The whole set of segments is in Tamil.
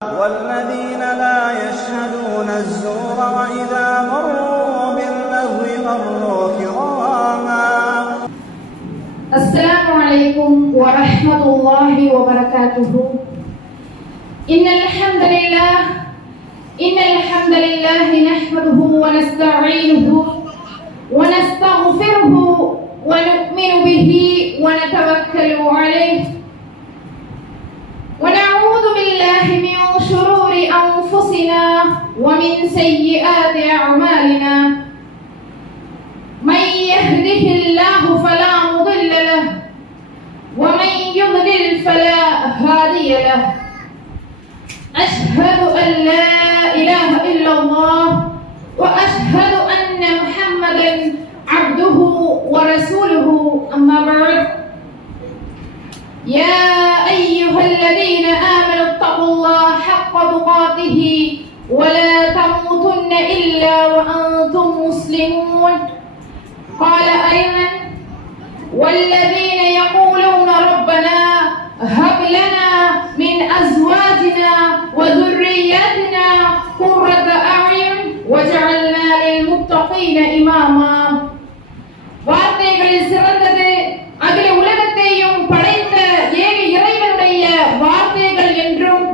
والذين لا يشهدون الزور وإذا مروا باللغو مروا كراما. السلام عليكم ورحمة الله وبركاته. إن الحمد لله نحمده ونستعينه ونستغفره ونؤمن به ونتوكل عليه ونعوذ بالله من شرور أنفسنا ومن سيئات أعمالنا. من يهده الله فلا مضل له ومن يضلل فلا هادي له. أشهد أن لا إله إلا الله وأشهد أن محمدا عبده ورسوله. أما بعد، يا أيها الذين آمنوا اتقوا الله حق تقاته ولا تموتن إلا وأنتم مسلمون. قال أيضا: والذين يقولون ربنا هب لنا من أزواجنا وذرياتنا قرة أعين واجعلنا للمتقين إماما. வார்த்தைகளில் சிறந்தது அகில உலகத்தையும் படைத்த ஏக இறைவனுடைய வார்த்தைகள் என்றும்,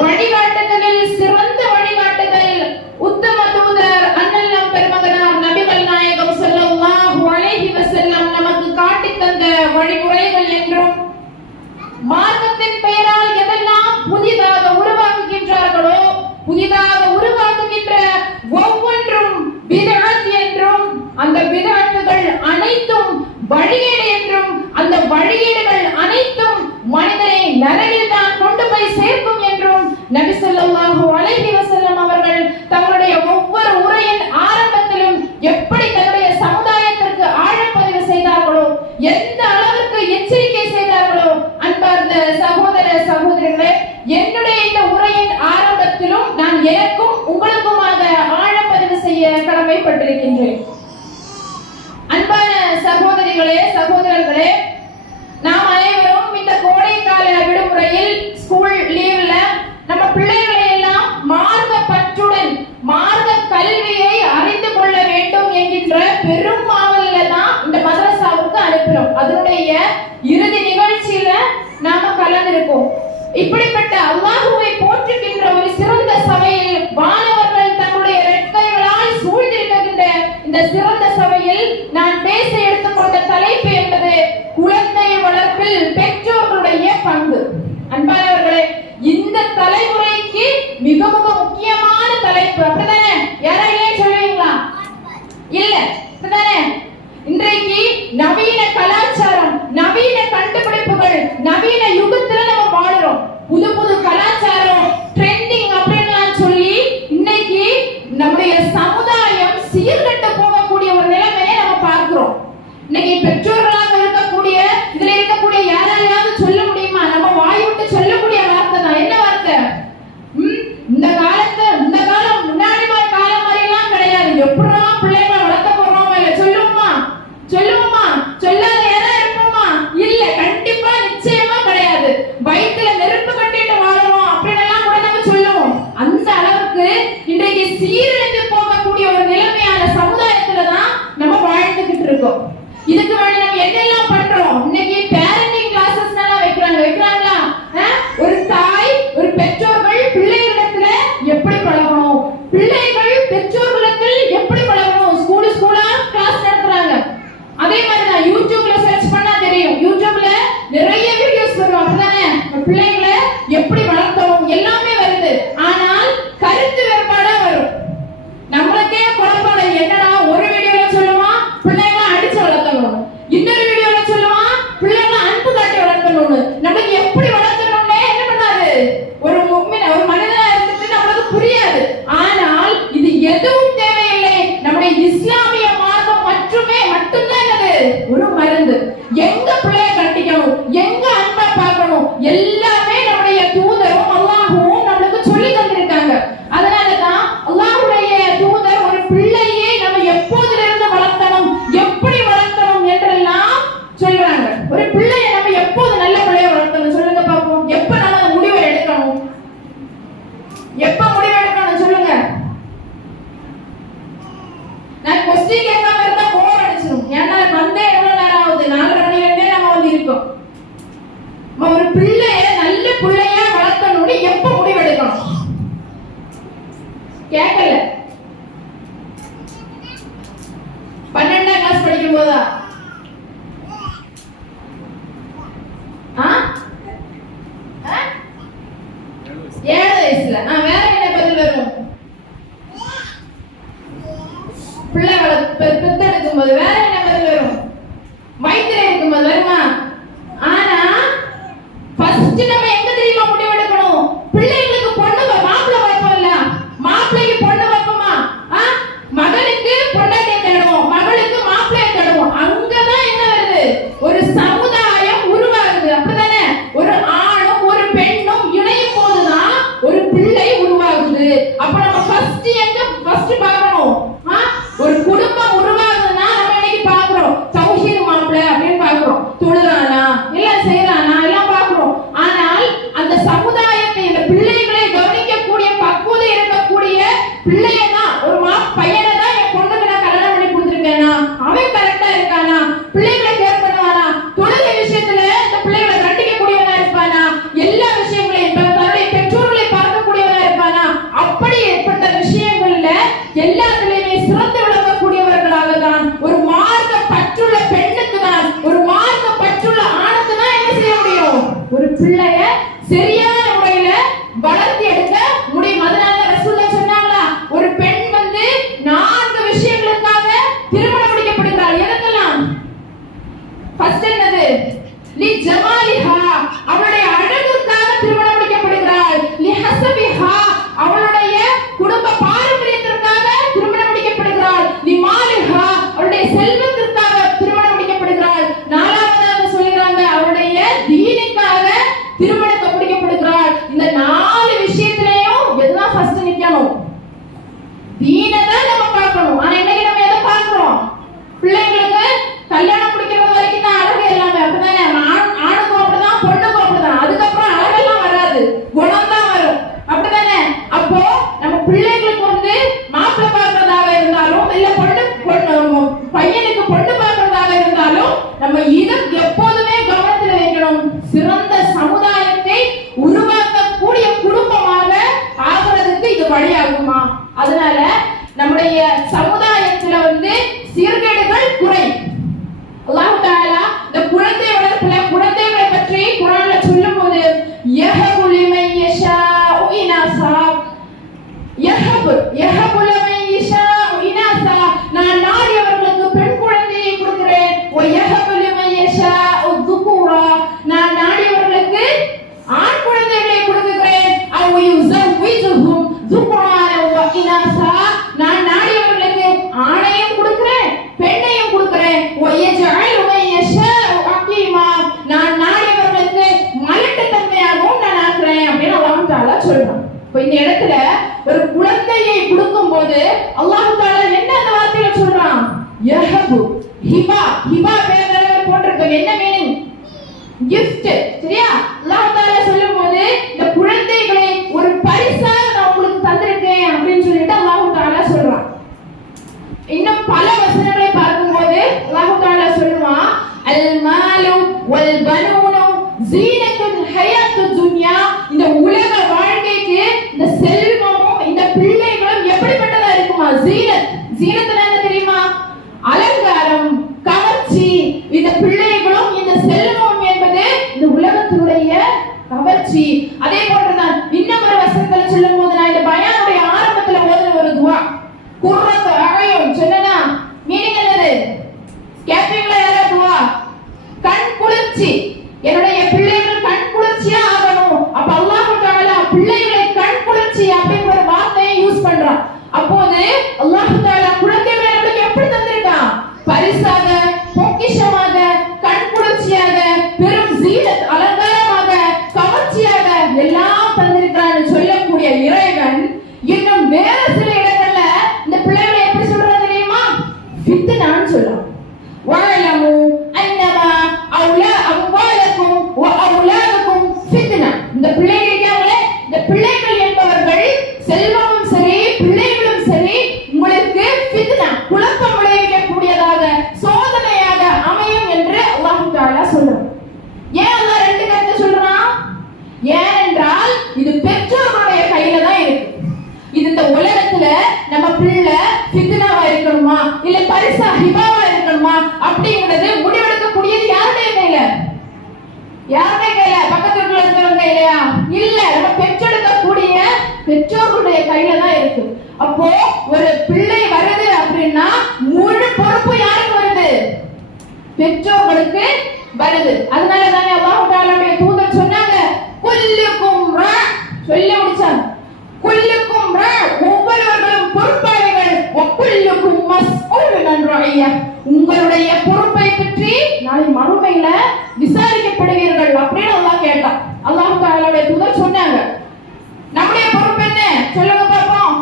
வழிகாட்டுதலில் சிறந்த வழிகாட்டுதல் உத்தம தூதர் அண்ணல் நம் பெருமகனார் நபிகள் நாயகம் ஸல்லல்லாஹு அலைஹி வஸல்லம் நமக்கு காட்டித் தந்த வழிமுறைகள் என்றும், மார்க்கத்தின் பெயரால் எதெல்லாம் புதிதாக உருவாக்குகின்றார்களோ புதிதாக உருவாக்குகின்ற ஒவ்வொன்றும் பிதஅத் என்றும், அந்த பிதஅத்துகள் அனைத்தும் வழிகேடு என்றும், அந்த வழிகேடுகள் அனைத்தும் மனிதனை நரகில் தான் கொண்டு போய் சேர்க்கும் என்றும் நபி ஸல்லல்லாஹு அலைஹி வஸல்லம் அவர்கள் தங்களுடைய ஒவ்வொரு உரையின் ஆரம்பத்திலும் எப்படி தன்னுடைய சமுதாயத்திற்கு ஆழப்பதிவு செய்தார்களோ, எந்த அளவிற்கு எச்சரிக்கை செய்தார்களோ, அன்பார்ந்த சகோதர சகோதரிகளே, என்னுடைய இந்த உரையின் ஆரம்பத்திலும் நான் எனக்கும் உங்களுக்குமாக ஆழப்பதிவு செய்ய கடமைப்பட்டிருக்கின்றேன். அன்பான சகோதரிகளே, சகோதரர்களே, நாம் அனைவரும் இந்த கோடைக்கால விடுமுறையில் ஸ்கூல் லீவ்ல நம்ம பிள்ளைகளை எல்லாம் மார்க்க பற்றுடன் மார்க்க கல்வியை அறிந்து கொள்ள வேண்டும் என்கின்ற பெரும் ஆவல்ல தான் இந்த மதரசாவுக்கு அனுப்புறோம். அதனுடைய இறுதி நிகழ்ச்சியில நாம கலந்திருக்கோம். இப்படிப்பட்ட அல்லாஹ்வை போற்றுகின்ற ஒரு சிறந்த சபையில் வானவர்கள் தங்களுடைய ரெக்கைகளால் சூழ்ந்திருக்கின்ற இந்த சிறந்த சபையில் நான் பேச எடுத்துக்கொண்ட தலைப்பு என்பது குழந்தை வளர்ப்பில் பெற்றோர்களுடைய பங்கு. அன்பானவர்களே, இந்த தலைமுறைக்கு மிக மிக முக்கியமான தலைப்பு. அப்படிதானே? யாரையே சொல்லுவீங்களா? இல்ல, அப்படிதானே? இன்றைக்கு நவீன கலாச்சாரம், நவீன கண்டுபிடிப்புகள், நவீன யுகத்துல நம்ம வாழுறோம். புது புது கலாச்சாரம் ட்ரெண்டிங் அப்படின்னு சொல்லி இன்னைக்கு நம்முடைய சமுதாயம் சீர்கெட்டு போகக்கூடிய ஒரு நிலைமையை நம்ம பார்க்கிறோம். இன்னைக்கு பெற்றோர்களாக இருக்கக்கூடிய இதுல இருக்கக்கூடிய யாராவது சொல்ல முடியுமா? நம்ம வாய் விட்டு சொல்லக்கூடிய வார்த்தை தான். என்ன வார்த்தை? இந்த காலம் முன்னாடி காலம் மாதிரி எல்லாம் கிடையாது. எப்படிதான் பிள்ளைகளை வளர்த்த போறோம் இல்ல சொல்லுவோமா? சொல்லாத யாரா இருப்போமா? இல்ல, கண்டிப்பா நிச்சயமா கிடையாது. வயிற்றுல நெருப்பு கட்டிட்டு வாழுவோம் அப்படின்னு எல்லாம் கூட நம்ம சொல்லுவோம். அந்த அளவுக்கு இன்றைக்கு சீரழிந்து போகக்கூடிய ஒரு நிலைமையான சமுதாயத்துலதான் நம்ம வாழ்ந்துகிட்டு இருக்கோம். இதுக்கு வேண்டி நம்ம என்னெல்லாம் பண்றோம்? இன்னைக்கு பேரண்டிங் கிளாஸஸ் எல்லாம் வைக்கிறாங்களா? ஒரு தாய், ஒரு பெற்றோர்கள் பிள்ளைகளிடத்துல எப்படி பழகணும், பிள்ளைகள் பெற்றோர்களிடத்தில் எப்படி பழகணும், ஸ்கூலா கிளாஸ் நடத்துறாங்க. அதே மாதிரி தான் யூடியூப்ல சர்ச் பண்ணா தெரியும். யூடியூப்ல நிறைய வீடியோஸ் வரும். அப்படிதானே? பிள்ளைகளை எப்படி வளர்த்தோம் எல்லாமே வருது. ஆனால் கருத்து வேறுபாடா வரும். நம்மளுக்கே குழப்பம். என்னடா, ஒரு வீடியோல சொல்லுவான் பிள்ளைங்களை அடிச்சு வளர்த்தணும், இன்னொரு வீடியோல சொல்லுவான் பிள்ளைங்களை அன்பு காட்டி வளர்த்தணும்னு. நம்மளுக்கு எப்படி வளர்த்தணும்னே என்ன பண்ணாது ஒரு மனிதனா இருந்துட்டு நம்மளுக்கு புரியாது. ஆனால் இது எதுவும் தேவையில்லை. நம்முடைய இஸ்லாமிய மார்க்கம் மட்டும்தான் என்னது ஒரு மருந்து. எங்க பிள்ளைய கட்டிக்கணும், எங்க அன்பை பார்க்கணும், எல்லாமே நம்முடைய தூதரும் அல்லாஹ்வும் நம்மளுக்கு சொல்லி தந்திருக்காங்க. அதனாலதான் அல்லாஹ்வுடைய தூதர் ஒரு பிள்ளையை நம்ம எப்போதிலிருந்து வளர்த்தணும், எப்படி வளர்த்தணும் என்றெல்லாம் சொல்றாங்க. ஒரு பிள்ளையை நம்ம எப்போது நல்ல பிள்ளைய வளர்த்தணும் சொல்லுங்க பாப்போம். எப்ப நம்ம முடிவை எடுக்கணும்? எப்ப முடிவெடுக்கணும் சொல்லுங்க. நான் கொஸ்டின் கேட்காம இருந்தா போர் அடிச்சிடும். ஏன்னா வந்தே எவ்வளவு நேரம் ஆகுது, 4:30 மணி வரைக்கும் நம்ம வந்து இருக்கோம். ஒரு பிள்ளைய நல்ல பிள்ளையா வளர்க்கணும்னு எப்ப முடிவெடுக்கணும்? கேட்கல. 12ஆம் கிளாஸ் படிக்கும் போதா? 7 வயசுல. வேற என்ன பதில் வரும்? பிள்ளை பெத்தெடுக்கும் போது. வேற என்ன பதில் வரும்? வயிற்றுல இருக்கும் போது வருமா? ஆனா ஃபர்ஸ்ட் நம்ம எங்க தெரியுமா முடிவெடுக்கணும்? பிள்ளைங்களுக்கு பொண்ணு மாப்பிள்ளை வைப்போம்ல, மாப்பிள்ளைக்கு பொண்ணு வைப்போமா? மகனுக்கு பொண்டாட்டியை தேடுவோம், மகளுக்கு மாப்பிள்ளையை தேடுவோம். அங்கதான் என்ன வருது? ஒரு சமுதாயம் உருவாகுது. அப்படிதானே? ஒரு ஆணும் ஒரு பெண்ணும் இணையும் போதுதான் ஒரு பிள்ளை உருவாகுது. அப்ப நம்ம ஃபர்ஸ்ட் எங்க பார்க்கணும்? ஒரு குடும்பம் உருவாகுதுன்னா நம்ம இன்னைக்கு பாக்குறோம் தௌஹீத் மாப்பிள்ளை அப்படின்னு பாக்குறோம். தொழுறானா இல்ல செய்யறானா எல்லாம் பாக்குறோம். ஆனால் அந்த சமுதாயத்தை, இந்த பிள்ளைகளை கவனிக்கக்கூடிய பக்குவதை இருக்கக்கூடிய பிள்ளைய தான், ஒரு பையனை தான் என் பொண்ணுக்கு நான் கல்யாணம் பண்ணி கொடுத்துருக்கேனா, அவன் கரெக்டா இருக்கானா, பிள்ளைகளை கேர் பண்ணுவானா, தொழுகை விஷயத்துல இந்த பிள்ளைகளை கண்டிக்கக்கூடியவனா இருப்பானா, எல்லா விஷயங்களையும் தன்னுடைய பெற்றோர்களை பார்க்கக்கூடியவனா இருப்பானா, அப்படி ஏற்பட்ட விஷயங்கள்ல எல்லாத்துலயுமே சிறந்து விளங்கக்கூடியவர்களாக தான் ஒரு மார்க்க பற்றுள்ள பெண்ணுக்கு தான், ஒரு மார்க்க பற்றுள்ள ஆணுக்கு தான் என்ன செய்ய முடியும்? ஒரு பிள்ளைய சரியான முறையில வளர்த்தி எடுக்க முடியும். அதனால ரசூலுல்லாஹ் சொன்னாங்களா, ஒரு பெண் வந்து 4 விஷயங்களுக்காக திருமணம் முடிக்கப்படுகிறாள். எதெல்லாம்? ஃபர்ஸ்ட் என்னது? லி ஜமாலிஹா, அவளுடைய அழகுக்காக திருமணம் முடிக்கப்படுகிறாள். லி ஹஸபிஹா, அவளுடைய குடும்ப பாரம்பரியத்திற்காக திருமணம் முடிக்கப்படுகிறாள். லி மாலிஹா, அவளுடைய செல்வத்திற்காக திருமணம் முடிக்கப்படுகிறாள். 4ஆவதாக சொல்றாங்க அவளுடைய தீனுக்காக திருமணம் முடிக்கப்படுகிறாள். இந்த 4 விஷயத்திலேயும் எதுதான் ஃபர்ஸ்ட் நிக்கணும்? தீனை தான் நம்ம பார்க்கணும். ஆனா இன்னைக்கு நம்ம எதை பார்க்கிறோம்? பிள்ளைங்களுக்கு கல்யாணம் முடிக்கிறது வரைக்கும் தான் அழகு எல்லாமே. அப்படிதானே? ஆணுக்கும் அப்படிதான், பொண்ணுக்கும் அப்படிதான். அதுக்கப்புறம் அழகெல்லாம் வராது, குணம் தான் வரும். அப்படிதானே? அப்போ நம்ம பிள்ளைங்களுக்கு வந்து மாப்பிள்ளை பார்க்கறதாக இருந்தாலும் இல்ல பையனுக்கு பொண்ணு பார்க்கறதாக இருந்தாலும் நம்ம இதை எப்போதுமே கவனத்தில் வைக்கணும். சிறந்த சமுதாயத்தை உருவாக்கக்கூடிய குடும்பமாக ஆகிறதுக்கு இது வழியாகுமா? அதனால நம்முடைய சமுதாயத்துல வந்து சீர்கேடுகள் குறை. அல்லாஹ் தஆலா இந்த குழந்தை வளர்ப்புல குழந்தைகளை பற்றி குர்ஆன்ல சொல்லும்போது யஹபு லிமன் யஷாஉ இனாஸா, யஹபு லிமன் யஷாஉ இனாஸா, நான் நாடியவர்களுக்கு பெண் குழந்தையை கொடுக்கிறேன். வ யஹபு லிமன் யஷாஉ துகூரா, நான் நாடியவர்களுக்கு ஆண் குழந்தைகளை கொடுக்கிறேன். அவ் யுஸவ்விஜுஹும் துக்ரான வ இனாஸா, நான் நாடியவர்களுக்கு ஆணையும் கொடுக்கிறேன் பெண்ணையும் கொடுக்கிறேன். வ யஜஅலு மன் யஷாஉ அகீமா, நான் நாடியவர்களுக்கு மலட்டுத்தன்மையாகவும் நான் ஆக்குறேன் அப்படின்னு அல்லாஹ் தஆலா சொல்றான். இப்போ இந்த இடத்துல ஒரு குழந்தையை கொடுக்கும் போது அல்லாஹ் தஆலா என்ன அந்த வார்த்தையில சொல்றான்? யஹபு, ஹிபா. ஹிபா பேர்ல போட்டிருக்கு. என்ன மீனிங்? gift. சரியா? அல்லாஹ் தஆலா சொல்லும்போது இந்த குழந்தைகளை ஒரு பரிசாக நான் உங்களுக்கு தந்திருக்கேன் அப்படின்னு சொல்லிட்டு அல்லாஹ் தஆலா சொல்றான். இன்னும் பல வசனங்களை பார்க்கும்போது அல்லாஹ் தஆலா சொல்றான், அல் மாலு வல் பனூனு ஜீனத்துல் ஹயாத்துத் துன்யா, இந்த உலக வாழ்க்கைக்கு இந்த செல்வமும் இந்த பிள்ளைகளும் எப்படிப்பட்டதா இருக்குமா? ஜீனத். ஜீனத்துனா என்ன தெரியுமா? அலங்காரம், கவர்ச்சி. இந்த பிள்ளைகளும் இந்த செல்வம் என்பது இந்த உலகத்தினுடைய கவர்ச்சி. அதே போன்றுதான் இன்னும் ஒரு வசனத்துல சொல்லும்போது நான் இந்த பயானுடைய ஆரம்பத்துல ஓதுன ஒரு துஆ குர்ரத்து அயுன் சொன்னனா மீனிங் என்னது? கேட்பீங்களா யாரா துஆ? கண் குளிர்ச்சி. என்னுடைய பிள்ளைகள் கண் குளிர்ச்சியா ஆகணும். அப்ப அல்லாஹ் தஆலா பிள்ளைகளை கண் குளிர்ச்சி அப்படிங்கிற ஒரு வார்த்தையை யூஸ் பண்றான். அப்போது அல்லாஹ் தஆலா குழந்தைகளை நமக்கு எப்படி தந்திருக்கான்? பரிசாக, பொக்கிஷமாக, கண் குளிர்ச்சியாக, பெரும் ஜீனத் அலங்காரமாக, கவர்ச்சியாக எல்லாம் தந்திருக்கிறான்னு சொல்லக்கூடிய இறைவன் இன்னும் வேற சில இடங்கள்ல இந்த பிள்ளைகளை எப்படி சொல்றான் தெரியுமா? ஃபித்னான்னு சொல்றான். வஅலமு அன்னமா அம்வாலக்கும் வ அவுலாதுக்கும் ஃபித்னா. இந்த பிள்ளைகள் இருக்காங்களே, இந்த பிள்ளைகள் என்பவர்கள் இல்ல பரிசா ஹிபாவா இருக்கணுமா அப்படிங்கிறது முடிவெடுக்கக்கூடியது யாருடைய கையில? யாருடைய கையில? பக்கத்து வீட்டுல இருக்கிறவங்க கையிலயா? இல்ல, நம்ம பெற்றெடுக்கக்கூடிய பெற்றோர்களுடைய கையில தான் இருக்கு. அப்போ ஒரு பிள்ளை வருது அப்படின்னா முழு பொறுப்பு யாருக்கு வருது? பெற்றோர்களுக்கு வருது. அதனால தானே அல்லாஹ் தஆலாவுடைய தூதர் சொன்னாங்க, குல்லுக்கும் ரா, சொல்ல முடிச்சாங்க, குல்லுக்கும் ரா, ஒவ்வொருவர்களும் பொறுப்பாளிகள், வக்குல்லுக்கும் மஸ்ஊலுன் அன் ரஅய்யா, உங்களுடைய பொறுப்பை பற்றி நாளை மறுமையில விசாரிக்கப்படுவீர்கள் அப்படின்னு அல்லாஹ் கேட்டான். அல்லாஹ் தஆலாவுடைய தூதர் சொன்னாங்க. நம்முடைய பொறுப்பு என்ன சொல்லுங்க பாப்போம்?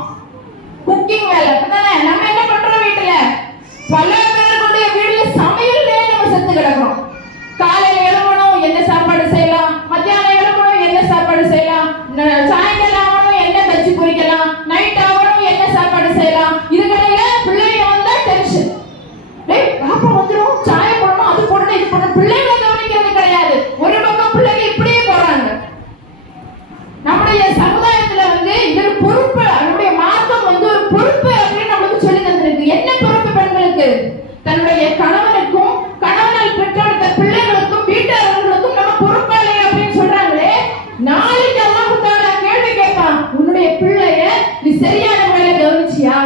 குக்கிங் வேலை தானே. நம்ம என்ன பண்றோம்? வீட்டுல பல பேருடைய வீட்டுல சமையல்லே நம்ம செத்து கிடக்கிறோம். காலையில எழும்பணும், என்ன சாப்பாடு செய்யலாம், மத்தியானம் எழும்பணும், என்ன சாப்பாடு செய்யலாம், சாயங்காலம் ஆகணும், என்ன தச்சு பொரிக்கலாம், நைட் ஆகணும், என்ன சாப்பாடு செய்யலாம். இதுக்கடையில பிள்ளைங்க வந்தா டென்ஷன், பாப்பா வந்துடும், சாய போடணும், அது போடணும், இது போடணும். பிள்ளைகளை கவனிக்கிறது கிடையாது. ஒரு பக்கம் பிள்ளைங்க இப்படியே போறாங்க. நம்முடைய சமுதாயத்துல இது ஒரு பொறுப்பு, நம்முடைய மார்க்கம் ஒரு பொறுப்பு அப்படின்னு நம்மளுக்கு சொல்லி தந்திருக்கு. என்ன பொறுப்பு பெண்களுக்கு? தன்னுடைய கணவனுக்கும் கணவனால் பெற்றெடுத்த பிள்ளைகளுக்கும் வீட்டாளர்களுக்கும் நம்ம பொறுப்பாளி அப்படின்னு சொல்றாங்களே. நாளைக்கு அல்லாஹ் தஆலா கேள்வி கேட்பான், உன்னுடைய பிள்ளைய நீ சரியான முறையில கவனிச்சியா,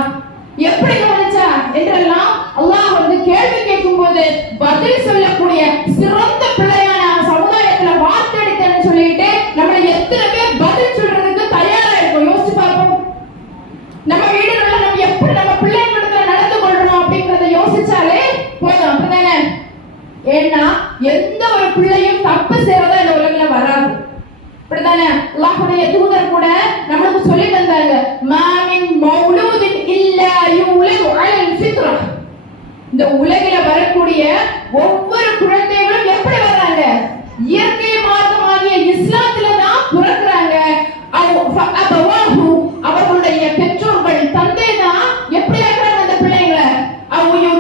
எப்படி கவனிச்சா என்றெல்லாம் அல்லாஹ் கேள்வி கேட்கும் போது பதில் சொல்லக்கூடிய சிறந்த பிள்ளையான சமுதாயத்துல வார்த்தெடுத்தேன்னு சொல்லிட்டு நம்ம எத்தனை பேர் பதில் சொல்றதுக்கு தயாரா இருக்கும்? யோசிச்சு பார்ப்போம். நம்ம வீடுகள்ல நம்ம எப்படி நம்ம பிள்ளைங்களுக்கு நடந்து கொள்ளணும் அப்படிங்கறத யோசிச்சாலே போதும். அப்படிதானே? ஏன்னா எந்த ஒரு பிள்ளையும் தப்பு செய்யறதா இந்த உலகில வராது. அப்படிதானே? அல்லாஹ்வுடைய தூதர் கூட நமக்கு சொல்லி தந்தாங்க, மாமின் மௌலூதின் இல்லா யூலது அலல் ஃபித்ரா, இந்த உலகில வரக்கூடிய ஒவ்வொரு குழந்தைகளும் எப்படி வர்றாங்க? இயற்கை மார்க்கமாகிய இஸ்லாத்துல தான் பிறக்கிறாங்க. அவர்களுடைய பெற்றோர்கள் தந்தை தான் எப்படி ஆக்குறாங்க அந்த பிள்ளைங்களை? அப்படின்னு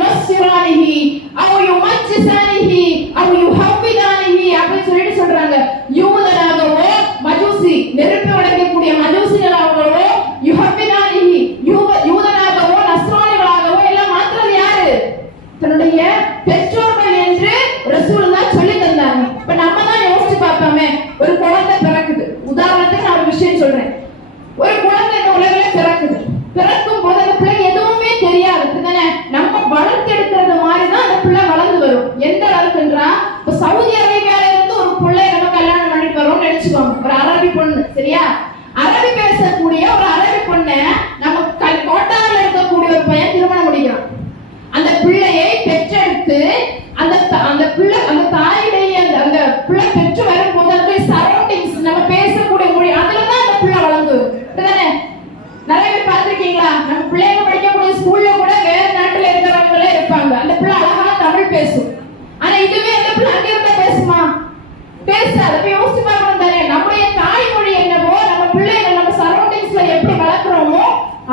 சொல்லிட்டு சொல்றாங்க. யூதனாகவோ மஜூசி, நெருப்பு வளர்க்கக்கூடிய மஜூசிகளாகவோ, யூதனாகவோ நஸ்ரானிகளாகவோ எல்லாம் மாத்திரம் யாரு? தன்னுடைய பெற்றோர்கள் என்று ரசூலுல்லாஹ் சொல்லி தந்தாங்க. இப்ப நம்ம தான் யோசிச்சு பார்ப்போமே. ஒரு குழந்தை பிறக்குது, உதாரணத்துக்கு நான் ஒரு விஷயம் சொல்றேன். ஒரு குழந்தை இந்த உலகில பிறக்குது. பிறக்கும் போது அந்த பிள்ளை எதுவுமே தெரியாது. நம்ம வளர்த்தெடுக்கிறது மாதிரி தான் அந்த பிள்ளை வளர்ந்து வரும். எந்த அளவுக்குன்றா, இப்ப சவுதி அரேபியால இருந்து ஒரு பிள்ளை நம்ம கல்யாணம் பண்ணிட்டு வரோம்னு நினைச்சுக்கோங்க. ஒரு அரபி பொண்ணு, சரியா? அரபி பேசக்கூடிய ஒரு அரபி பொண்ணை நம்ம கோட்டாரில் இருக்கக்கூடிய ஒரு பையன் திருமணம் முடிக்கிறான். அந்த பிள்ளையை பெற்றெடுத்து அந்த பிள்ளை அந்த தாயுடைய அந்த பிள்ளை பெற்று வரும்போது அந்த சரௌண்டிங்ஸ் நம்ம பேசக்கூடிய மொழி அதுலதான் அந்த பிள்ளை வளர்ந்து வரும். நிறைய பேர் பார்த்திருக்கீங்களா? நம்ம பிள்ளைங்க படிக்கக்கூடிய ஸ்கூல்ல கூட வேற நாட்டுல இருக்கிறவங்களே இருப்பாங்க. அந்த பிள்ளை அழகான தமிழ் பேசும். ஆனா இதுவே அந்த பிள்ளை அங்க இருந்தா பேசுமா? பேசாது. அப்ப யோசிச்சு பார்க்கணும் தானே, நம்முடைய தாய்மொழி என்னவோ நம்ம பிள்ளைங்க நம்ம சரௌண்டிங்ஸ்ல எப்படி வளர்க்குறோமோ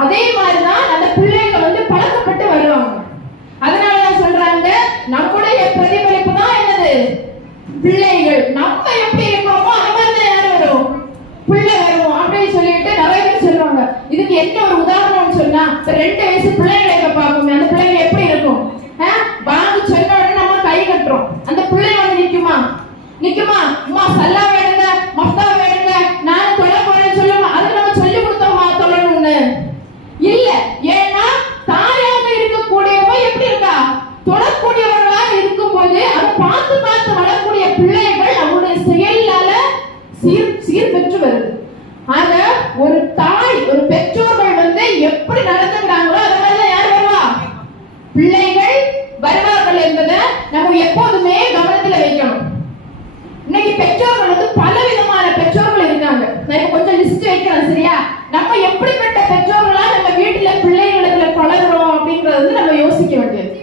அதே மாதிரிதான் அந்த பிள்ளைங்க பழக்கப்பட்டு வருவாங்க. அதனாலதான் சொல்றாங்க, நம்முடைய பிரதிபலிப்பு தான் என்னது? பிள்ளைகள். நம்ம எப்படி இருக்கோமோ அது மாதிரிதான் யாரு வரும்? பிள்ளை வரும் அப்படின்னு சொல்லிட்டு நிறைய பேர் சொல்லுவாங்க. இதுக்கு என்ன ஒரு உதாரணம் சொன்னா, 2 வயசு பிள்ளைகளை பார்ப்போமே, அந்த பிள்ளைங்க எப்படி இருக்கும்? வாங்க சொன்ன உடனே நம்ம கை கட்டுறோம். அந்த பிள்ளை நிக்குமா? நிக்குமா? அம்மா சல்லா வேணுங்க, மஃப்தா வேணுங்க, நான் தொழ போறேன்னு சொல்லுமா? அது நம்ம சொல்லி கொடுத்தோமா தொழணும்னு? இல்ல. ஏன்னா தாயாக இருக்கக்கூடியவங்க எப்படி இருக்கா? தொடக்கூடியவர்களா இருக்கும்போது அதை பார்த்து பார்த்து வளரக்கூடிய பிள்ளைகள் அவருடைய செயலால சீர் பெற்று வருது. ஆக ஒரு தாய், ஒரு பெற்றோர்கள் எப்படி நடந்துக்கிறாங்களோ அது மாதிரிதான் யார் வருவா? பிள்ளைகள் வருவார்கள் என்பதை நம்ம எப்போதுமே கவனத்துல வைக்கணும். இன்னைக்கு பெற்றோர்கள் பல விதமான பெற்றோர்கள் இருக்காங்க. நான் இப்ப கொஞ்சம் லிஸ்ட் வைக்கிறேன், சரியா? நம்ம எப்படிப்பட்ட பெற்றோர்களா நம்ம வீட்டுல பிள்ளைகளிடத்துல பழகுறோம் அப்படிங்கறது நம்ம யோசிக்க வேண்டியது.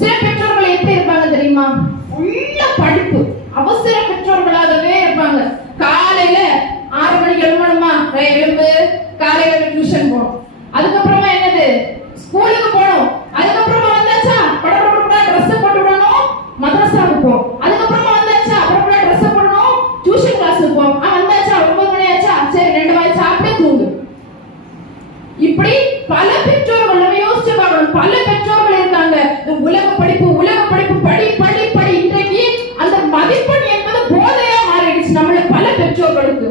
சில பெற்றோர்கள் எப்படி இருப்பாங்க தெரியுமா? உள்ள படிப்பு அவசர பெற்றோர்களாகவே இருப்பாங்க. காலையில 6 மணிக்கு எழும்பணுமா? எழும்பு, காலையில டியூஷன் போகணும். அதுக்கப்புறமா என்னது? ஸ்கூலுக்கு போகணும். அதுக்கப்புறமா வந்தாச்சா படபடபடா ட்ரெஸ் போட்டு விடணும், மதரசாவுக்கு போ. அதுக்கப்புறமா வந்தாச்சா படபடா ட்ரெஸ் போடணும், டியூஷன் கிளாஸுக்கு போ. வந்தாச்சா 9 மணி ஆச்சா, சரி 2 வாய் சாப்பிட்டு தூங்கு. இப்படி பல பெற்றோர்கள் நம்ம யோசிச்சு பார்க்கணும். பல படிப்பு, உலக படிப்பு, படி படி படி. இன்றைக்கு அந்த மதிப்பெண் என்பது போதையா மாறிடுச்சு நம்மள பல பெற்றோர்களுக்கு.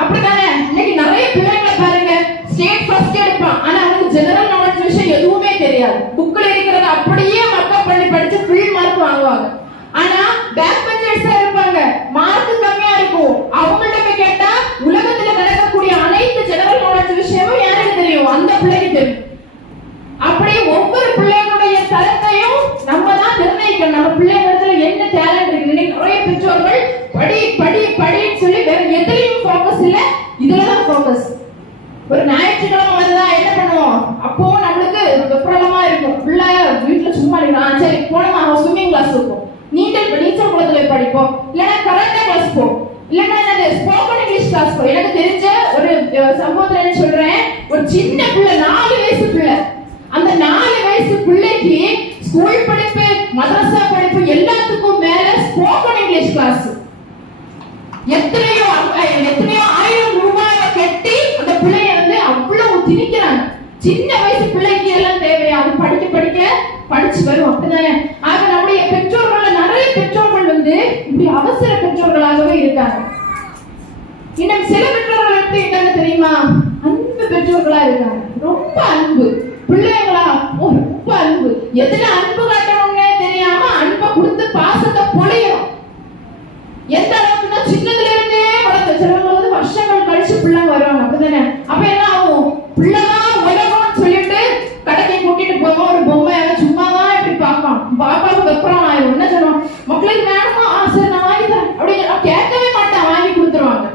அப்படித்தானே? இன்னைக்கு நிறைய பிள்ளைங்களை பாருங்க, ஸ்டேட் ஃபர்ஸ்ட் எடுப்பான், ஆனா அவனுக்கு ஜெனரல் நாலேஜ் விஷயம் எதுவுமே தெரியாது. புக்ல இருக்கிறத அப்படியே மக்கப் பண்ணி படிச்சு ஃபுல் மார்க் வாங்குவாங்க. ஆனா பேக் பெஞ்சர்ஸா இருப்பாங்க, மார்க் கம்மியா இருக்கும். அவங்கள்ட்ட போய் கேட்டா உலகத்துல நடக்கக்கூடிய அனைத்து ஜெனரல் நாலேஜ் விஷயமும் யாருக்கு தெரியும்? அந்த பிள்ளைக்கு தெரியும். அப்படி ஒவ்வொரு பிள்ளைகளுடைய தரத்தையும் நம்ம தான் நிர்ணயிக்கணும். நம்ம பிள்ளைகளிடத்துல என்ன டேலண்ட் இருக்கு. நிறைய பெற்றோர்கள் படி படி படின்னு சொல்லி வேற எதுலயும் ஃபோக்கஸ் இல்ல, இதுலதான் ஃபோக்கஸ். ஒரு ஞாயிற்றுக்கிழமை வருதா என்ன பண்ணுவோம்? அப்போ நம்மளுக்கு வெப்பரமா இருக்கும். பிள்ளை வீட்டுல சும்மா இருக்கலாம், சரி போனோமா ஸ்விம்மிங் கிளாஸ் இருக்கும், நீச்சல் குளத்துல படிப்போம், இல்லைன்னா கராட்டே கிளாஸ் போ, இல்லைன்னா என்னது ஸ்போக்கன் இங்கிலீஷ் கிளாஸ் போ. எனக்கு தெரிஞ்ச ஒரு சம்பவத்துல என்ன சொல்றேன், ஒரு சின்ன பிள்ளை 4 வயசு பிள்ளை, அந்த 4 வயசு பிள்ளைக்கு ஸ்கூல் படிப்பு, மதரசா படிப்பு எல்லாத்துக்கும் மேல ஸ்போக்கன் இங்கிலீஷ் கிளாஸ். எத்தனையோ ஆயிரம் ரூபாயை கட்டி அந்த பிள்ளைய வந்து அவ்வளவு திணிக்கிறாங்க. சின்ன வயசு பிள்ளைக்கு எல்லாம் தேவையா? அது படிக்க படிக்க படிச்சு வரும். அப்படிதானே? ஆக நம்முடைய பெற்றோர்கள், நிறைய பெற்றோர்கள் வந்து இப்படி அவசர பெற்றோர்களாகவே இருக்காங்க. இன்னும் சில பெற்றோர்கள் எப்படி இருக்காங்க தெரியுமா? அன்பு பெற்றோர்களா இருக்காங்க. ரொம்ப அன்பு பிள்ளைங்களா, ரொம்ப அன்பு. எதுல அன்பு காட்டணும்னே தெரியாம அன்பை கொடுத்து பாசத்தை பொழியும். எந்த அளவுக்குன்னா சின்னதுல இருந்தே வளர்த்து சிலவங்க வருஷங்கள் கழிச்சு பிள்ளை வருவாங்க. அப்படிதானே? அப்ப என்ன ஆகும்? பிள்ளைதான் உலகம்னு சொல்லிட்டு கடைக்கு கூட்டிட்டு போவோம். ஒரு பொம்மையாக சும்மாதான் இப்படி பார்ப்பான். பாப்பாவுக்கு வெப்பரம் ஆயிரும். என்ன சொல்லுவோம்? மக்களுக்கு வேணுமா? சரி நான் வாங்கி தரேன் அப்படின்னு கேட்கவே மாட்டேன், வாங்கி கொடுத்துருவாங்க.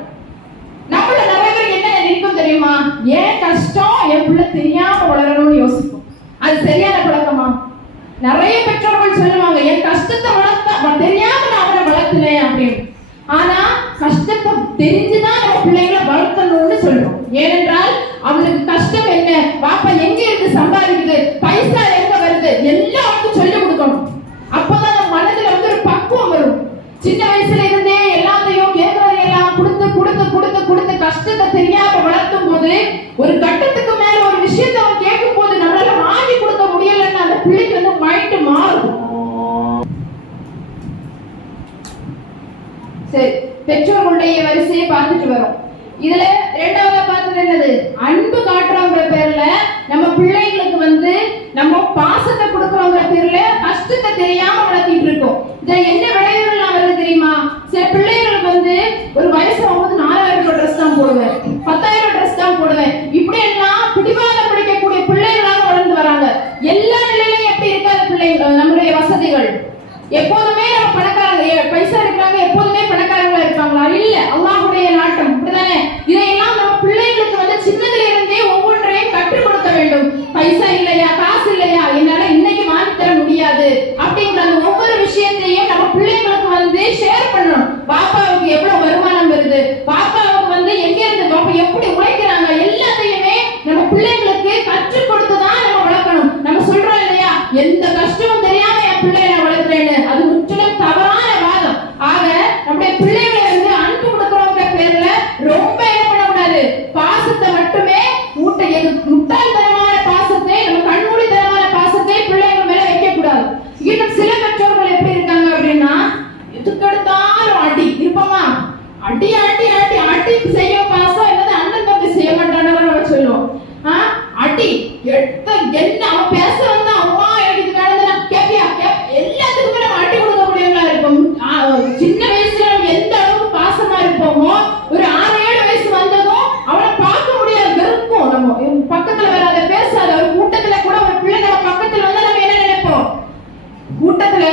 நம்மள நிறைய பேருக்கு என்ன நினைக்கும் தெரியுமா? ஏன் கஷ்டம் என் பிள்ளை தெரியாம வளரணும்னு யோசிப்போம். அது சரியான பழக்கமா? நிறைய பெற்றோர்கள் சொல்லுவாங்க, என் கஷ்டத்தை வளர்த்த தெரியாம நான் அவரை வளர்த்துனேன் அப்படின்னு. ஆனா கஷ்டத்தை தெரிஞ்சுதான் நம்ம பிள்ளைகளை வளர்த்தணும்னு சொல்லுவோம். ஏனென்றால் அவனுக்கு கஷ்டம் என்ன, பாப்பா எங்க இருந்து சம்பாதிக்குது, பைசா எங்க வருது, எல்லாருக்கும் சொல்லிக் கொடுக்கணும். அப்பதான் நம்ம மனதுல வந்து ஒரு பக்குவம் வரும். சின்ன வயசுல இருந்தே எல்லாத்தையும் கேட்கறதையெல்லாம் கொடுத்து கொடுத்து கொடுத்து கொடுத்து கஷ்டத்தை தெரியாம வளர்த்தும் போது ஒரு கட்டத்துக்கு மேல ஒரு விஷயத்தை அவன் கேட்கும் போது நம்மளால வாங்கி கொடுக்க முடியலன்னு அந்த பிள்ளைக்கு வந்து மைண்ட் மாறும். சரி, பெற்றோர்களுடைய வரிசையை பார்த்துட்டு வரோம். இதுல இரண்டாவதா பார்த்தது என்னது? அன்பு காட்டுறோங்கிற பேர்ல நம்ம பிள்ளைகளுக்கு வந்து நம்ம பாசத்தை கொடுக்கறோங்கிற பேர்ல கஷ்டத்தை தெரியாம வளர்த்திட்டு இருக்கோம். இத என்ன விளைவுகள் வருது தெரியுமா? சில பிள்ளைகளுக்கு வந்து ஒரு வயசு ஆகும்போது 4000 ட்ரெஸ் தான் போடுவேன், 10,000 ட்ரெஸ் தான் போடுவேன், இப்படி எல்லாம் பிடிவாதம் பிடிக்கக்கூடிய பிள்ளைகளாக வளர்ந்து வராங்க. எல்லா நிலையிலும் எப்படி இருக்காது பிள்ளைகள், நம்மளுடைய வசதிகள் எப்போதுமே நம்ம பணக்காரங்க பைசா இருக்கிறாங்க, எப்போதுமே பணக்காரங்களா இருப்பாங்களா? இல்ல, அல்லாஹ்வுடைய நாட்டம். அப்படிதானே? இதையெல்லாம் நம்ம பிள்ளைகளுக்கு வந்து சின்னதுல இருந்தே ஒவ்வொன்றையும் கற்றுக் கொடுக்க வேண்டும். பைசா இல்லையா, காசு இல்லையா, என்னால இன்னைக்கு வாங்கி தர முடியாது அப்படிங்கிற அந்த ஒவ்வொரு விஷயத்தையும் நம்ம பிள்ளைங்களுக்கு வந்து ஷேர் பண்ணணும். பாப்பாவுக்கு எவ்வளவு வருமானம் வருது, பாப்பாவுக்கு வந்து எங்க இருந்து பாப்பா எப்படி உழைக்கிறாங்க, எல்லாத்தையுமே நம்ம பிள்ளைங்களுக்கு கற்றுக் கொடுத்துதான் நம்ம வளர்க்கணும். நம்ம சொல்றோம் இல்லையா, எந்த கஷ்டமும் தெரியாம என் பிள்ளைய நான் வளர்க்கிறேன்னு, அது முற்றிலும் தவறான வாதம். ஆக நம்முடைய பிள்ளைகளை வந்து அன்பு கொடுக்கறோங்கிற பேர்ல ரொம்ப என்ன பண்ணக்கூடாது, பாசத்தை மட்டுமே முட்டாள்தனமான பாசத்தை, நம்ம கண்மூடித்தனமான பாசத்தை பிள்ளைகள் மேல வைக்க கூடாது. இன்னும் சில பெற்றோர்கள் எப்படி இருக்காங்க அப்படின்னா, எதுக்கெடுத்தாலும் அடி இருப்போமா, அடி அடி அடி அடி செய்ய பாசம் என்னது அண்ணன் தம்பி செய்ய மாட்டான்னு சொல்லுவோம். அடி எடுத்த என்ன அவன் பேச வந்தா அம்மா எனக்கு வேணும்னா கேப்பியா எல்லாத்துக்குமே நம்ம அடி கொடுக்க முடியுங்களா இருப்போம். சின்ன வயசுல நம்ம எந்த அளவுக்கு பாசமா இருப்போமோ ஒரு 6-7 வயசு வந்ததும் அவனை பார்க்க முடியாது, வெறுப்போம். நம்ம பக்கத்துல வராத பேசாத, ஒரு கூட்டத்துல கூட ஒரு பிள்ளை நம்ம பக்கத்துல வந்தா நம்ம என்ன நினைப்போம்? கூட்டத்துல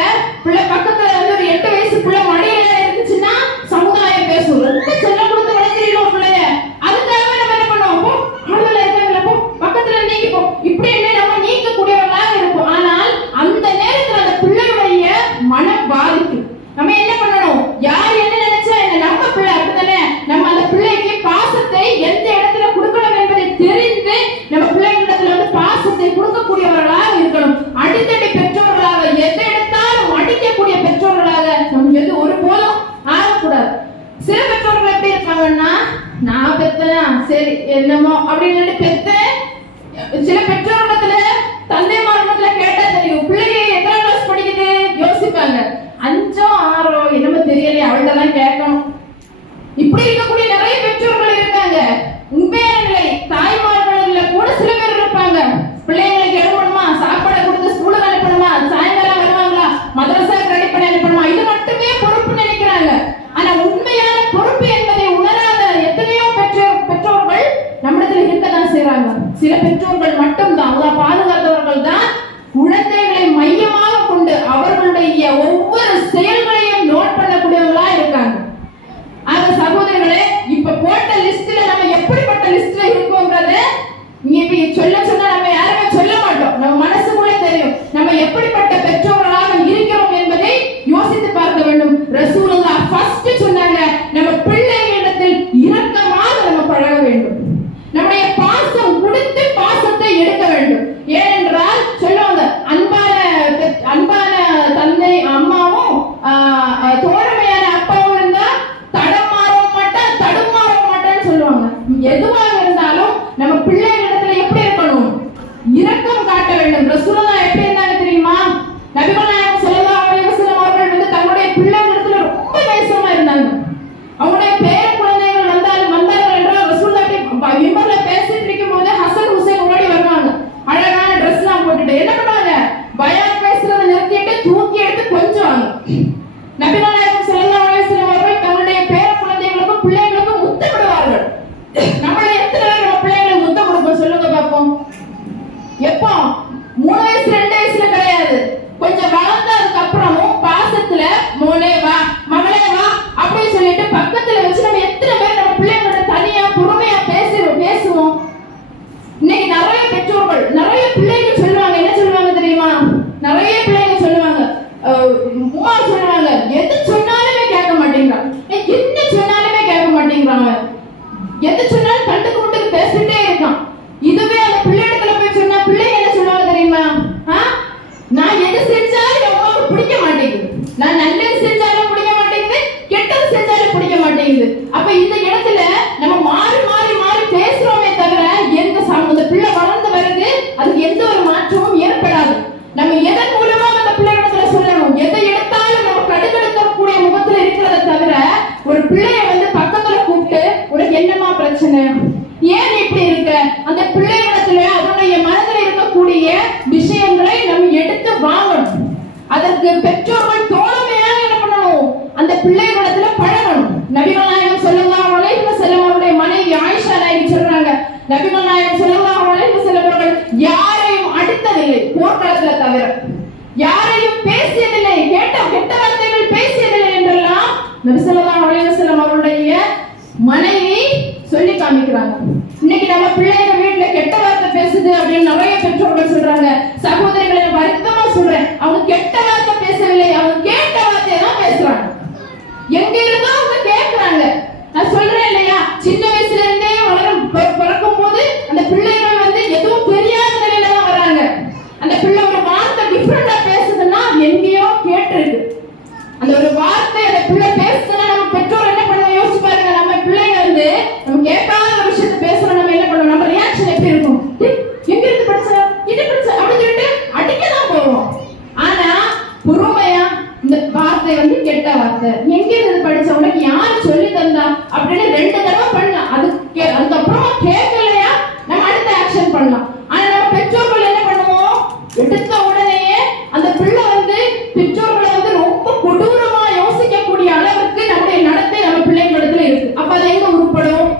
பிள்ளை பக்கத்துல வந்து ஒரு 8 வயசு பிள்ளை மடியில இருந்துச்சுன்னா சமுதாயம் பேசும், ரொம்ப செல்லம் கொடுத்து வளர்க்கிறீங்களோ பிள்ளைய, அதுக்காகவே நம்ம என்ன பண்ணுவோம்? ஆளுல இருக்காங்களா போ பக்கத்துல நீங்க போ, இப்படி என்ன நம்ம நீங்க கூடியவர்களாக இருப்போம். ஆனால் அந்த நேரத்துல அந்த பிள்ளையுடைய மனம் பாதிக்கும். நம்ம என்ன பண்ணணும்? யார் என்ன நினைச்சா என்ன, நம்ம பிள்ளை. அப்படித்தானே? நம்ம அந்த பிள்ளைக்கு பாசத்தை எந்த இடத்துல கொடுக்கணும் என்பதை தெரிந்து நம்ம பிள்ளைகளிடத்துல வந்து பாசத்தை கொடுக்கக்கூடியவர்களாக இருக்கணும். அடித்தடி பெற்றோர்களாக, எதை எடுத்தாலும் அடிக்கக்கூடிய பெற்றோர்களாக நம்ம எது ஒருபோதும் ஆகக்கூடாது. சில பெற்றோர்கள் எப்படி இருப்பாங்கன்னா, நான் பெத்தேன் சரி என்னமோ அப்படின்னு பெத்தேன். சில பெற்றோர்களிடத்துல தந்தைமார்களிடத்துல கேட்டா தெரியும், பிள்ளைங்க எத்தனை 5ஓ 6ஓ என்னமோ தெரியலையே, அவள்கிட்ட தான் கேட்கணும். இப்படி இருக்கக்கூடிய நிறைய பெற்றோர்கள் இருக்காங்க. உண்மையான நிலை தாய்மார்கள்ல கூட சில பேர் இருப்பாங்க. பிள்ளைங்களுக்கு எழுப்பணுமா, சாப்பாடு கொடுத்து ஸ்கூலுக்கு அனுப்பணுமா, சாயங்காலம் வருவாங்களா, மதரசா ரெடி பண்ணி அனுப்பணுமா, இது மட்டுமே பொறுப்பு நினைக்கிறாங்க. ஆனா உண்மையான பொறுப்பு என்பதை உணராத எத்தனையோ பெற்றோர்கள் நம்மிடத்தில் இருக்கதான் செய்யறாங்க. சில பெற்றோர்கள் மட்டும்தான், அல்லாஹ் பாதுகாத்தவர்கள் தான் குழந்தைகளை மையமாக கொண்டு அவர்களுடைய ஒவ்வொரு செயல்களையும் நோட் பண்ணக்கூடியவங்களா இருக்காங்க. ஆக சகோதரர்களே, இப்ப போட்ட லிஸ்ட்ல நம்ம எப்படிப்பட்ட லிஸ்ட்ல இருக்கோம்ன்றது இப்ப சொல்ல சொன்னா நம்ம யாருமே சொல்ல மாட்டோம். நம்ம மனசுக்குள்ள தெரியும் நம்ம எப்படிப்பட்ட பெற்றோர்களாக இருக்கிறோம் என்பதை யோசித்து பார்க்க வேண்டும். ரசூலுல்லாஹ் ஃபர்ஸ்ட் சொன்னாங்க, நம்ம பிள்ளைகளிடத்தில் இரக்கமாக நம்ம பழக வேண்டும். நம்முடைய பாசம் கொடுத்து பாசத்தை எடுக்க வேண்டும். ஏனென்றால் சொல்லுவாங்க, அன்பான தந்தை அம்மாவும் தோழமையான அப்பாவும் இருந்தா தடுமாற மாட்டான்னு சொல்லுவாங்க. எதுவாக இருந்தாலும் நம்ம பிள்ளைகளிடத்துல எப்படி இருக்கணும், இரக்கம் காட்ட வேண்டும். ரசூலுல்லாஹ் எப்படி இருந்தாங்க தெரியுமா? நபிகள் நாயகம் ஸல்லல்லாஹு அலைஹி வஸல்லம் அவர்கள் வந்து தங்களுடைய பிள்ளைகளிடத்துல ரொம்ப நேசமா இருந்தாங்க. அவங்களுடைய பேர குழந்தைகள் வந்தார்கள் என்றால் ரசூலுல்லாஹ் மிம்பர்ல பேசிட்டு இருக்கும் போது ஹசன் ஹுசைன் ஓடி வருவாங்க. அழகான ட்ரெஸ் எல்லாம் போட்டுட்டு என்ன பண்ணுவாங்க, பயான் பேசுறதை நிறுத்திட்டு தூக்கி எடுத்து கொஞ்சுவாங்க. நபிகள் நாயகம் ஸல்லல்லாஹு அலைஹி வஸல்லம் அவர்கள் தங்களுடைய பேர குழந்தைகளுக்கும் பிள்ளைகளுக்கும் முத்தமிடுவார்கள். நம்மள எத்தனை பேர் நம்ம பிள்ளைகளுக்கு முத்தம் கொடுப்போம் சொல்லுங்க பார்ப்போம். எப்போ 3 வயசு 2 வயசுல கிடையாது, கொஞ்சம் வளர்ந்ததுக்கு அப்புறமும் பாசத்துல மோனே வா மகளே வா அப்படி சொல்லிட்டு பக்கத்துல வச்சு நம்ம எத்தனை பேர் நம்ம பிள்ளைங்களோட தனியா பொறுமையா பேசுவோம். இன்னைக்கு நிறைய பெற்றோர்கள் நிறைய பிள்ளைகள் சொல்லுவாங்க, என்ன சொல்லுவாங்க தெரியுமா? நிறைய பிள்ளைங்க சொல்லுவாங்க, உமா சொல்லுவாங்க, எது சொன்னாலுமே கேட்க மாட்டேங்கிறான், என்ன சொன்னாலுமே கேட்க மாட்டேங்கிறாங்க, எது சொன்னாலும் கண்டுக்கு முட்டுக்கு பேசிட்டே இருக்கான். இதுவே அந்த பிள்ளைகிட்ட போய் சொன்னா பிள்ளைங்க என்ன சொல்லுவாங்க தெரியுமா? நான் எது செஞ்சாலும் அம்மாவுக்கு பிடிக்க மாட்டேங்குது, நான் நல்லது செஞ்சாலும் பிடிக்க மாட்டேங்குது, கெட்டது செஞ்சாலும் பிடிக்க மாட்டேங்குது. அப்ப இந்த இடத்துல நம்ம மாறி மாறி மாறி பேசுறோமே தவிர அந்த பிள்ளை வளர்ந்து வருது, அதுக்கு எந்த ஒரு மாற்றமும் ஏற்படாது. நம்ம எதன் மூலமா அந்த பிள்ளைகிட்ட சொல்லணும், எதை எடுத்தாலும் நம்ம கடுகடுக்கக்கூடிய முகத்துல இருக்கிறத தவிர ஒரு பிள்ளைய வந்து பக்கத்துல கூப்பிட்டு உனக்கு என்னமா பிரச்சனை, ஏன் இப்படி இருக்க, அந்த பிள்ளைகளிடத்துல அதனுடைய மனதில் இருக்கக்கூடிய விஷயங்களை நம்ம எடுத்து வாங்கணும். அதற்கு பெற்றோர்கள் தோழமையாக என்ன பண்ணணும், அந்த பிள்ளைகளிடத்துல பழகணும். நபிகள் நாயகம் ஸல்லல்லாஹு அலைஹி வஸல்லம் அவருடைய மனைவி ஆயிஷா நாயகி சொல்றாங்க, நபிகள் நாயகம் ஸல்லல்லாஹு அலைஹி வஸல்லம் அவர்கள் யாரையும் அடித்ததில்லை போர்க்களத்துல தவிர, யாரையும் பேசியதில்லை, கெட்ட வார்த்தைகள் பேசியதில்லை என்றெல்லாம் நபி ஸல்லல்லாஹு அலைஹி வஸல்லம் அவருடைய மனைவி சொல்லி காமிக்கிறாங்க. இன்னைக்கு நம்ம பிள்ளைங்க வீட்டுல கெட்ட வார்த்தை பேசுது அப்படின்னு நிறைய பெற்றோர்கள் சொல்றாங்க. சகோதரிகளை வருத்தமா சொல்றேன், அவங்க கெட்ட வார்த்தை பேசவில்லை, அவங்க கேட்ட வார்த்தையை தான் பேசுறாங்க. எங்க இருந்தோ அவங்க கேட்கறாங்க. நான் சொல்றேன் இல்லையா, சின்ன வயசுல இருந்தே பிறக்கும் போது அந்த பிள்ளைகள் வந்து எதுவும் தெரியாத நிலையில தான் வராங்க. அந்த பிள்ளை ஒரு வார்த்தை டிஃபரெண்டா பேசுதுன்னா எங்கேயோ கேட்டிருக்கு. அந்த ஒரு வார்த்தை அந்த பிள்ளை பேசுதுன்னா நம்ம பெற்றோர் என்ன பண்ணுவோம் யோசிச்சு பாருங்க. நம்ம பிள்ளைங்க வந்து நம்ம கேட்காத ஒரு விஷயத்தை பேசுறோம், நம்ம என்ன பண்ணுவோம், நம்ம ரியாக்ஷன் எப்படி இருக்கும், எங்க இருந்து படிச்ச இது படிச்ச அப்படின்னு சொல்லிட்டு அடிக்கதான் போவோம். ஆனா பொறுமையா இந்த வார்த்தை வந்து கெட்ட வார்த்தை, எங்க இருந்து படிச்ச, உனக்கு யாரு சொல்லி தந்தா அப்படின்னு 2 தடவை பண்ணலாம். அதுக்கப்புறமா கேட்கலையா நம்ம அடுத்த ஆக்ஷன் பண்ணலாம். ஆனா நம்ம பெற்றோர்கள் என்ன பண்ணுவோம், எடுத்த உடனேயே அந்த பிள்ளை வந்து பெற்றோர்களை வந்து ரொம்ப கொடூரமா யோசிக்கக்கூடிய அளவுக்கு நம்முடைய நடத்தை நம்ம பிள்ளைங்களிடத்துல இருக்கு. அப்ப அது எங்க உருப்படும்?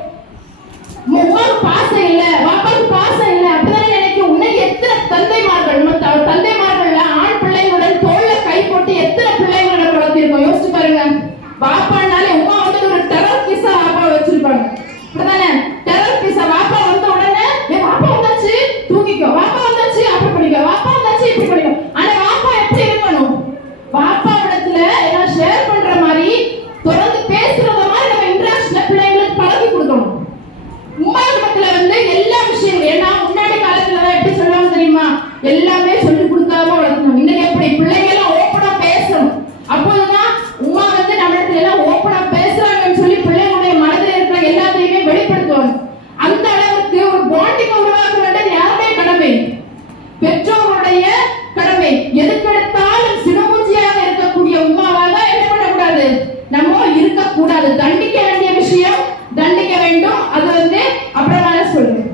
உமாவுக்கு பாசம் இல்ல, பாப்பாவுக்கு பாசம் இல்ல அப்படிதான் நினைக்கும். உன்னைக்கு எத்தனை தந்தைமார்கள், நம்ம தந்தைமார்கள்ல ஆண் பிள்ளைங்களுடன் தோல்ல கை போட்டு எத்தனை பிள்ளைங்களோட வளர்த்திருக்கோம் யோசிச்சு பாருங்க. பாப்பானாலே உமா வந்து ஒரு டெரர் பீஸா பாப்பா வச்சிருப்பாங்க, அப்படிதானே? டெரர் பீஸா பாப்பா வந்த உடனே பாப்பா வந்தாச்சு தூங்கிக்கோ, பாப்பா வந்தாச்சு அப்படி பண்ணிக்கோ, பாப்பா வந்தாச்சு இப்படி பண்ணிக்கோ. ஆனா பாப்பா எப்படி இருக்கணும், பாப்பா இடத்துல எல்லாம் ஷேர் பண்ற மாதிரி தொடர்ந்து பேசுறத மாதிரி நம்ம இன்டராக்ஷன் பிள்ளைங்களுக்கு பழகி கொடுக்கணும். உமா இடத்துல வந்து எல்லா விஷயங்களும், ஏன்னா முன்னாடி காலத்துலதான் எப்படி சொல்லுவாங்க தெரியுமா, எல்லாமே சொல்லி கொடுக்காம வளர்க்கணும். இன்னைக்கு எப்படி பிள்ளைங்க எல்லாம் ஓப்பனா பேசணும். அப்போதுதான் உமா வந்து நம்ம இடத்துல எல்லாம் ஓப்பனா பேசுறாங்கன்னு சொல்லி பிள்ளைங்களுடைய மனதில் இருக்கிற எல்லாத்தையுமே வெளிப்படுத்துவாங்க. அந்த அளவுக்கு ஒரு பாண்டிங் உருவாக்க வேண்டியது யாருடைய கடமை, பெற்றோருடைய கடமை. எதுக்கெடுத்தாலும் சினமூஞ்சியாக இருக்கக்கூடிய உமாவா கூடாது. தண்டிக்க வேண்டிய விஷயம் தண்டிக்க வேண்டும். அது அப்புறமா சொல்றேன்.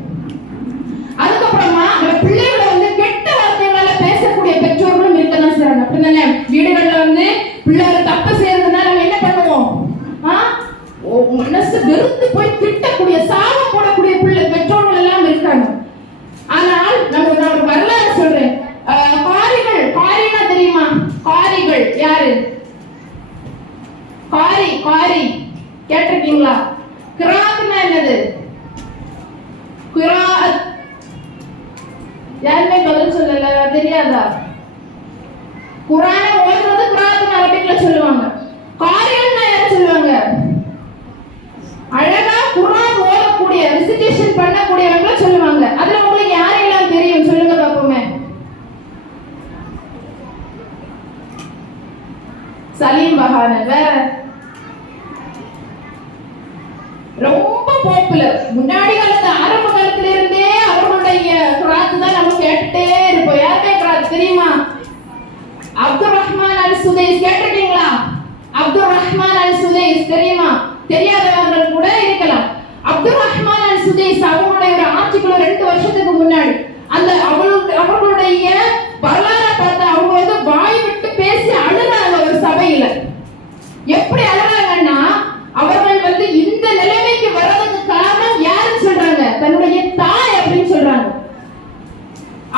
அதுக்கப்புறமா நம்ம பிள்ளைகளை கெட்ட வார்த்தைகளால பேசக்கூடிய பெற்றோர்களும் இருக்கதான் செய்றாங்க. அப்படிதானே? வீடுகள்ல பிள்ளைகள் தப்பு செய்யறதுனால நம்ம என்ன பண்ணுவோம்? மனசு வெறுத்து போய் திட்டக்கூடிய சாபம் போடக்கூடிய பெற்றோர்கள் எல்லாம் இருக்காங்க. ஆனால் நான் வரலாறு சொல்றேன். காரினா தெரியுமா? காரிகள் யாரு? காரி கேட்டிருக்கீங்களா? கிராத்னா என்னது? கிராத் யாருமே பதில் சொல்லல, தெரியாதா? குர்ஆனை ஓதுறது கிராத்னு அரபிக்ல சொல்லுவாங்க. காரியன்னா யார் சொல்லுவாங்க? அழகா குர்ஆன் ஓதக்கூடிய ரெசிடேஷன் பண்ணக்கூடியவங்க சொல்லுவாங்க. அதுல உங்களுக்கு யாரெல்லாம் தெரியும் சொல்லுங்க பாப்போமே. சலீம் பஹானன். வேற ரொம்ப பாப்புலர். முன்னாடி காலத்துல ஆரம்ப காலத்துல இருந்தே அவர்களுடைய கிராத் தான் நம்ம கேட்டுட்டே இருப்போம். யாருமே கிராத் தெரியுமா? அப்துல் ரஹ்மான் அல் சுதைஸ் கேட்டிருக்கீங்களா? அப்துல் ரஹ்மான் அல் சுதைஸ் தெரியுமா? தெரியாதவர்கள் கூட இருக்கலாம். அப்துல் ரஹ்மான் அல் சுதைஸ் அவங்களுடைய ஒரு ஆட்சிக்குள்ள 2 வருஷத்துக்கு முன்னாடி அந்த அவர்களுடைய வரலாறை பார்த்தா அவங்க வாய் விட்டு பேசி அழுறாங்க ஒரு சபையில. எப்படி அழுறாங்கன்னா அவர்கள் இந்த நிலைமைக்கு வர்றதுக்கு காரணம் யாருன்னு சொல்றாங்க? தன்னுடைய தாய் அப்படின்னு சொல்றாங்க.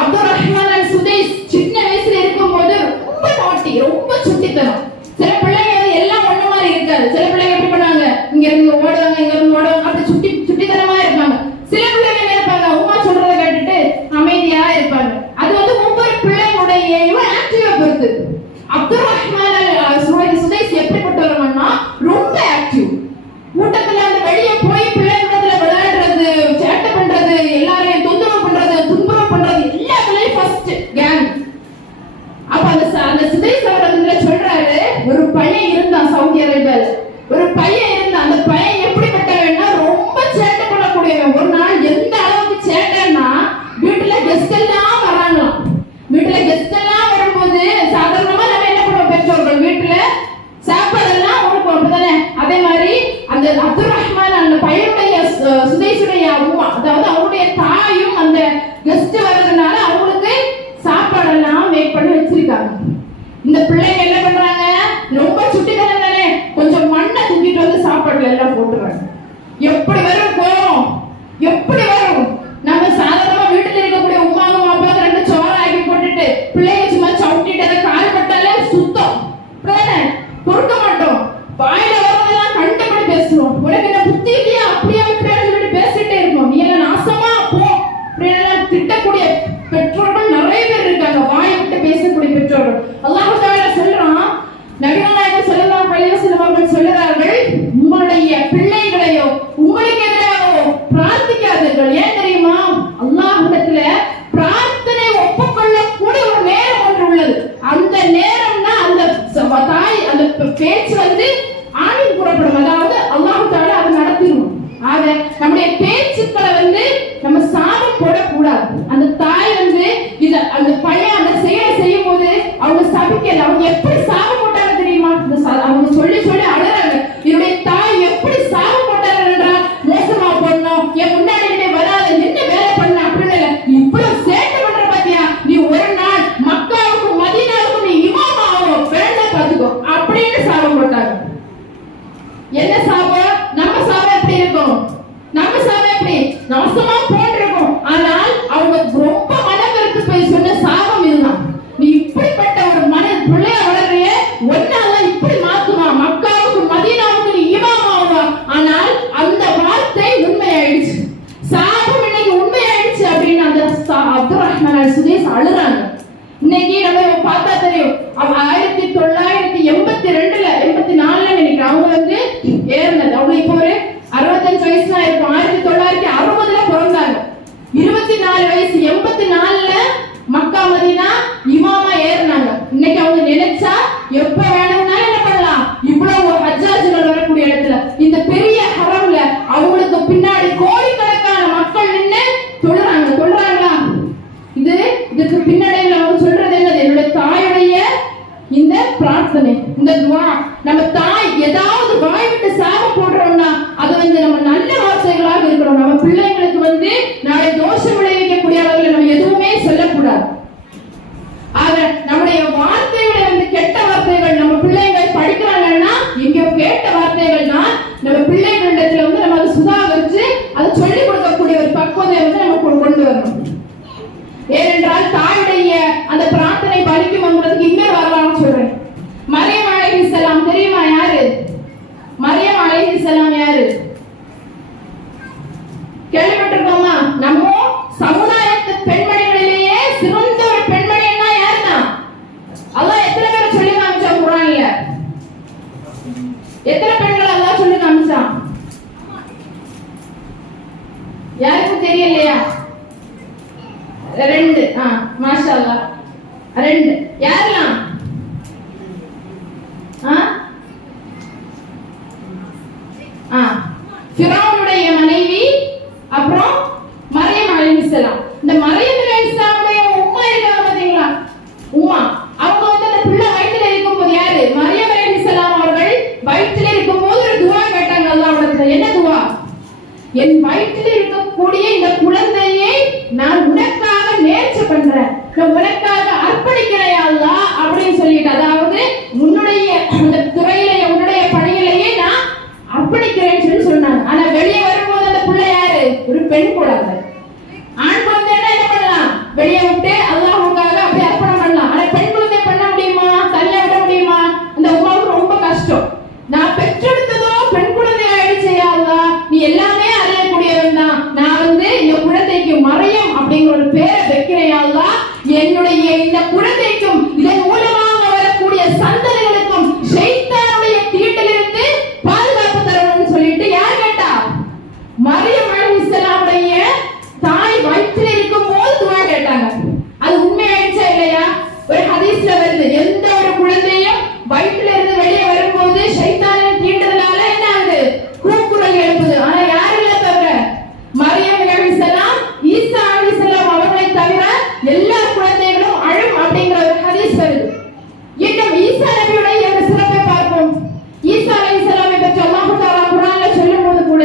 அப்துல் ரஹ்மான் அல் சுதைஸ் சின்ன வயசுல இருக்கும்போது ரொம்ப நாட்டி, ரொம்ப சுட்டித்தனம். சில பிள்ளைங்க எல்லாம் ஒண்ணு மாதிரி இருக்காது. சில பிள்ளைங்க எப்படி பண்ணாங்க? இங்க இருந்து ஓடுவாங்க, இங்க இருந்து ஓடுவாங்க, அப்படி சுட்டித்தனமா இருப்பாங்க. சில பிள்ளைங்க இருப்பாங்க உமா சொல்றதை கேட்டுட்டு அமைதியா இருப்பாங்க. அது ஒவ்வொரு பிள்ளைங்களுடைய ஆக்டிவா பொறுத்து. அப்துல் ரஹ்மான் அல் சுதைஸ் எப்படிப்பட்டவங்கன்னா ரொம்ப ஆக்டிவ். கூட்டத்துல வெளியே போய் பிள்ளைங்களத்துல விளையாடுறது, சேட்டை பண்றது, எல்லாரையும் தொந்தரவு பண்றது, துன்புறவு பண்றது, எல்லாத்துலயும் ஃபர்ஸ்ட் கேங். அப்ப அந்த சுதைஸ் அவர் சொல்றாரு, ஒரு பையன் இருந்தான் சவுதி அரேபியால. ஒரு பையன் இருந்தான். அந்த பையன் எப்படிப்பட்டவன்னா ரொம்ப சேட்டை பண்ணக்கூடியவன். ஒரு நாள் எந்த அளவுக்கு சேட்டைன்னா வீட்டுல கெஸ்ட் எல்லாம் வராங்களாம். வீட்டுல கெஸ்ட் எல்லாம் வரும்போது சாதாரணமா நம்ம என்ன பண்ணுவோம்? பெற்றோர்கள் வீட்டுல சாப்பாடெல்லாம் கொடுப்போம், அப்படிதானே? அதே மாதிரி அந்த அப்துல் ரஹ்மான் அந்த பையனுடைய சுதைசுடைய அம்மா, அதாவது அவங்களுடைய தாயும் அந்த கெஸ்ட் வர்றதுனால அவங்களுக்கு சாப்பாடெல்லாம் மேக் பண்ணி வச்சிருக்காங்க. இந்த பிள்ளைங்க என்ன பண்றாங்க? ரொம்ப சுட்டித்தனம் தானே, கொஞ்சம் மண்ணை தூக்கிட்டு சாப்பாடுல எல்லாம் போட்டுறாங்க. எப்படி வரும் கோவம்? எப்படி வரும்? நம்ம சாதாரணமா வீட்டுல இருக்கக்கூடிய உமாவும் அப்பாவுக்கு 2 சோறு ஆக்கி போட்டுட்டு பிள்ளைங்க சும்மா சவுட்டிட்டு அதை கால் பட்டாலே சுத்தம் பொறுக்க மாட்டோம். வாயில வரதெல்லாம் கண்டபடி பேசுவோம். உனக்கு என்ன புத்தி இல்லையா? அப்படியே இப்படி பேசிட்டே இருப்போம். நீ எல்லாம் நாசமா போ அப்படியெல்லாம் திட்டக்கூடிய பெற்றோர்கள் நிறைய பேர் இருக்காங்க. வாயை விட்டு பேசக்கூடிய பெற்றோர்கள். அல்லாஹ் தஆலா சொல்றான், நபிகள் நாயகம் ஸல்லல்லாஹு அலைஹி வஸல்லம் அவர்கள் சொல்றார்கள், உங்களுடைய பிள்ளைகளையோ உங்களுக்கு எதிராக பிரார்த்திக்காதீர்கள். ஏன் தெரியுமா? அல்லாஹ்விடத்துல பிரார்த்தனை ஒப்புக்கொள்ள கூடிய ஒரு நேரம் ஒன்று உள்ளது. அந்த நேரம்னா அந்த தாய் அந்த பேச்சு ஆணின் புறப்படும். அதாவது அல்லாஹ் தஆலா அதை நடத்திடும். ஆக நம்முடைய பேச்சுக்களை நம்ம சாபம் போடக்கூடாது. அந்த தாய் இத அந்த பையன் அந்த செயலை செய்யும் போது அவங்க சபிக்கல. அவங்க எப்படி சாபம் போட்டாங்க தெரியுமா? அவங்க சொல்லி சொல்லி அழுறாங்க. என்னுடைய தாய் எப்படி சாபம் போட்டாங்க என்றால், மோசமா போடணும், என் முன்னாடி வராத, என்ன வேலை பண்ண அப்படின்னு இல்ல, இவ்வளவு சேட்டை பண்ற பாத்தியா, நீ ஒரு நாள் மக்காவுக்கும் மதீனாவுக்கும் நீ இமாம் ஆகும், வேண்டாம் பாத்துக்கோ அப்படின்னு சாபம் போட்டாங்க. என்ன சாபம்? நம்ம சாபம் எப்படி இருக்கும்? நம்ம சாபம் எப்படி நாசமா போட்டிருக்கும். ஆனால் அவங்க ரொம்ப மனவெறுத்து போய் சொன்ன சாபம் இதுதான். நீ இப்படிப்பட்ட ஒரு பிள்ளைய வளர்றிய, ஒன்னால இப்படி மாத்துமா, மக்காவுக்கு மதீனாவுக்கு நீ இமாம் ஆகுவா. ஆனால் அந்த வார்த்தை உண்மையாயிடுச்சு. சாபம் இன்னைக்கு உண்மையாயிடுச்சு அப்படின்னு அந்த அப்துல் ரஹ்மான் அல் சுதைஸ் அழுறாங்க. இன்னைக்கு நம்ம பார்த்தா தெரியும். 1982ல 84ல நினைக்கிறேன் அவங்க ஏறினது. அவங்க இப்போ ஒரு 65 வயசு தான் இருக்கும். 1960ல பிறந்தாங்க. 24 வயசு 84ல மக்கா மதீனா இமாமா ஏறினாங்க. இன்னைக்கு அவங்க நினைச்சா எப்ப வேணும்னாலும் என்ன பண்ணலாம். இவ்வளவு ஹஜ்ஜாஜ்கள் வரக்கூடிய இடத்துல இந்த பெரிய ஹரம்ல அவங்களுக்கு பின்னாடி கோடிக்கணக்கான மக்கள் நின்று தொழுறாங்களா? இதுக்கு பின்னாடி அவங்க சொல்றது என்னது? என்னுடைய தாயுடைய இந்த பிரார்த்தனை, இந்த துஆ. நம்ம தாய் ஏதாவது வாய் விட்டு இருக்கணும். நம்ம பிள்ளைங்களுக்கு நாளை தோஷம் விளைவிக்கக்கூடிய அளவில் நம்ம எதுவுமே சொல்லக்கூடாது. ஆக நம்முடைய வார்த்தைகளை கெட்ட வார்த்தைகள் நம்ம பிள்ளைகள் படிக்கிறாங்கன்னா எங்கேயோ கேட்ட வார்த்தைகள்னா நம்ம பிள்ளைகளிடத்துல நம்ம அதை சுதாகரிச்சு அதை சொல்லிக் கொடுக்கக்கூடிய ஒரு பக்குவத்தை நம்ம கொண்டு வரணும். ஏனென்றால் தாயுடைய அந்த பிரார்த்தனை பலிக்கும்ங்கிறதுக்கு இன்னொரு வரலாறு சொல்றேன். மரியம் அலைஹிஸ்ஸலாம் தெரியுமா யாரு? மரியம் அலைஹிஸ்ஸலாம் யாரு? கேள்விப்பட்டிருக்கோமா? நம்ம சமுதாயத்து பெண்மணிகளிலேயே சிறந்த ஒரு பெண்மணின்னா யாருன்னா அல்லாஹ் எத்தனை பேரை சொல்லி காமிச்சான் குர்ஆன்ல? எத்தனை பெண்கள் அல்லாஹ் சொல்லி காமிச்சான்? யாருக்கும் தெரியலையா? 2. மாஷா அல்லாஹ் 2. யாரெல்லாம்? ஃபிரௌனுடைய மனைவி, அப்புறம் மரியம் அலைஹிஸ்ஸலாம். இந்த மரியம் அலைஹிஸ்ஸலாமுடைய உம்மா இருக்காங்க பாத்தீங்களா? உம்மா அவங்க அந்த பிள்ளை வயிற்றில இருக்கும்போது யாரு? மரியம் அலைஹிஸ்ஸலாம் அவர்கள் வயிற்றில இருக்கும்போது ஒரு துஆ கேட்டாங்க அல்லாஹ்விடத்துல. என்ன துஆ? என் வயிற்றில் இருக்கக்கூடிய இந்த குழந்தையை நான் உனக்காக நேர்ச்சை பண்றேன், நான் உனக்காக அர்ப்பணிக்கிறேன் அல்லாஹ் அப்படின்னு சொல்லிட்டு, அதாவது உன்னுடைய அந்த துறையிலேயே உன்னுடைய பணியிலேயே நான் அர்ப்பணிக்கிறேன்னு சொல்லி சொன்னாங்க. ஆனா வெளியே வரும்போது அந்த பிள்ளை யாரு? ஒரு பெண் குழந்தை. ஆண் குழந்தைன்னா என்ன பண்ணலாம்? வெளியே விட்டு அல்லாஹ்வுக்காக அப்படி அர்ப்பணம் பண்ணலாம். ஆனா பெண் குழந்தை பண்ண முடியுமா? தள்ள விட முடியுமா? அந்த உமாவுக்கு ரொம்ப கஷ்டம். நான் பெற்றெடுத்ததோ பெண் குழந்தை ஆயிடுச்சு அல்லாஹ், நீ எல்லாமே அறியக்கூடியவன் தான். நான் இந்த குழந்தைக்கு மரியம் அப்படிங்கிற ஒரு பேரை வைக்கிறேன் அல்லாஹ். என்னுடைய இந்த குழந்தைக்கும் இதன் மூலமாக வரக்கூடிய சந்ததிகளுக்கும் ஷைத்தானுடைய தீட்டிலிருந்து பாதுகாப்பு தரணும்னு சொல்லிட்டு யார் கேட்டா? மரியம் அலைஹிஸ்ஸலாமுடைய தாய் வயிற்றில் இருக்கும் போது துஆ கேட்டாங்க. அது உண்மையாயிடுச்சா இல்லையா? ஒரு ஹதீஸ்ல வருது, எந்த ஒரு குழந்தையும் வயிற்றில இருந்து வெளியே வரும்போது ஷைத்தானின் தீண்டுதலால என்ன ஆகுது? கூக்குரல் எழுப்புது. ஆனா யாருல தவிர? மரியம் அலைஹிஸ்ஸலாம், ஈசா அலைஹிஸ்ஸலாம் அவர்களை தவிர எல்லா குழந்தைகளும் அழும் அப்படிங்கிற ஒரு ஹதீஸ் வருது. இன்னும் ஈசா நபியுடைய ஒரு சிறப்பை பார்ப்போம். ஈசா அலைஹிஸ்ஸலாமை பற்றி அல்லாஹ் தஆலா குர்ஆன்ல சொல்லும்போது கூட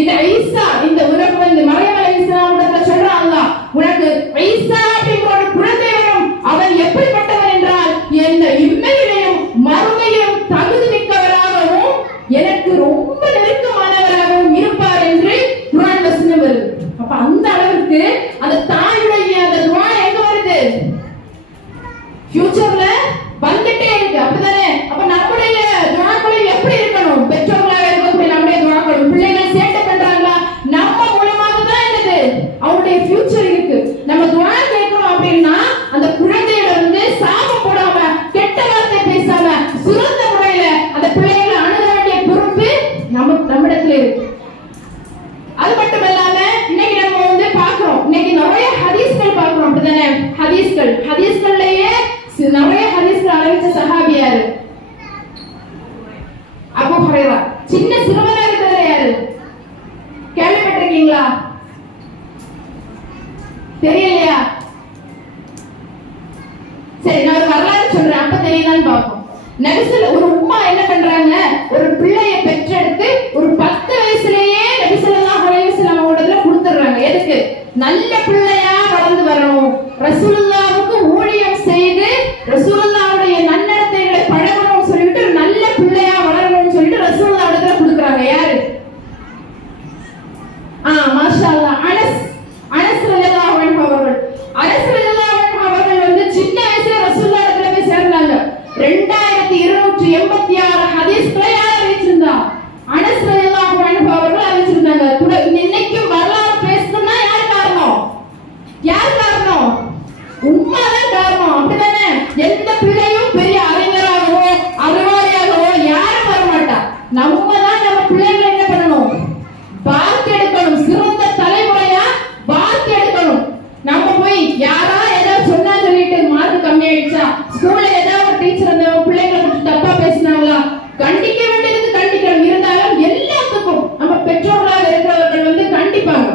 இந்த ஈசா இந்த உறவு இந்த மரியம் அலைஹிஸ்ஸலாம் கிட்ட சொல்றான் அல்லாஹ், உனக்கு ஈசா அப்படிங்கிற ஒரு குழந்தை வரும். அவன் எப்படிப்பட்டவன் என்றால் எந்த இம்மையிலும் மறுமையிலும் தகுதி மிக்கவராகவும் எனக்கு ரொம்ப நெருக்கமானவராகவும் இருப்பார் என்று குர்ஆன் வசனம் வருது. அப்ப அந்த அளவுக்கு அந்த தாயுடைய அந்த துஆ எங்க வருது? ஃபியூச்சர்ல வந்துட்டே இருக்கு. அப்படிதானே? அப்ப நம்முடைய துஆக்கள் எப்படி இருக்கணும்? பெற்றோர்களாக இருக்கக்கூடிய நம்முடைய துஆக்கள் பிள்ளைகள் சேட்டை பண்றாங்களா? நம்ம மூலமாக தான் என்னது அவங்களுடைய ஃபியூச்சர் இருக்கு. நம்ம துஆ கேட்கணும் அப்படின்னா அந்த குழந்தைகளை சாபம் போடாம கெட்ட வார்த்தை பேசாம சிறந்த முறையில அந்த பிள்ளைகளை அணுக வேண்டிய பொறுப்பு நம்மிடத்துல இருக்கு. அது மட்டும் இல்லாம இன்னைக்கு நம்ம பாக்குறோம், இன்னைக்கு நிறைய ஹதீஸ்கள் பாக்குறோம். அப்படிதானே? ஹதீஸ்கள்லயே நிறைய ஹதீஸ்கள் அறிவிச்ச சஹாபி யாரு? அபூ ஹுரைரா. சின்ன சிறுவனா இருக்கிறது யாரு? கேள்விப்பட்டிருக்கீங்களா? தெரியலையா? சரி, நான் ஒரு வரலாறு சொல்றேன், அப்ப தெரியுதான்னு பார்ப்போம். நபிசல் ஒரு உம்மா என்ன பண்றாங்க? ஒரு பிள்ளையை பெற்றெடுத்து ஒரு 10 வயசுலயே நபி ஸல்லல்லாஹு அலைஹி வஸல்லம் அவங்களோட கொடுத்துறாங்க. எதுக்கு? நல்ல பிள்ளையா வளர்ந்து வரணும், ரசூலுல்லாஹ்வுக்கு ஊழியம் செய்து ரசூலுல்லாஹ்வுடைய நன்னடத்தைகளை பழகணும்னு சொல்லிட்டு ஒரு நல்ல பிள்ளையா வளரணும்னு சொல்லிட்டு ரசூலுல்லாஹ்வுக்கு கொடுக்குறாங்க. யாரு? மாஷா அல்லாஹ், அனஸ் ரலியல்லாஹு அன்ஹு அவர்கள். அனஸ் ரலியல்லாஹு அன்ஹு அவர்கள் சின்ன வயசுல ரசூலுல்லாஹ்விடத்துல போய் சேர்ந்தாங்க. 2286 ஹதீஸ்களை யார் அறிவிச்சிருந்தா? அனஸ் ரலியல்லாஹு அன்ஹு அவர்கள் அறிவிச்சிருந்தாங்க. இன்னைக்கும் வரலாறு பேசணும்னா யார் காரணம்? யார் காரணம்? உம்மா தான் காரணம். அப்படிதானே? எந்த பிள்ளையும் பெரிய அறிஞராகவோ அறிவாளியாகவோ யாரும் வர மாட்டா. நம்ம தான் நம்ம பிள்ளைகளை என்ன பண்ணணும்? பார்த்து எடுக்கணும். சிறந்த தலைமுறையா பார்த்து எடுக்கணும். நம்ம போய் யாரா ஏதாவது சொன்னா சொல்லிட்டு மார்க் கம்மி ஆயிடுச்சா, ஸ்கூல்ல ஏதாவது ஒரு டீச்சர் அந்த பிள்ளைங்களை தப்பா பேசினாங்களா, கண்டிக்க வேண்டியது கண்டிக்கணும். இருந்தாலும் எல்லாத்துக்கும் நம்ம பெற்றோர்களாக இருக்கிறவர்கள் கண்டிப்பாங்க.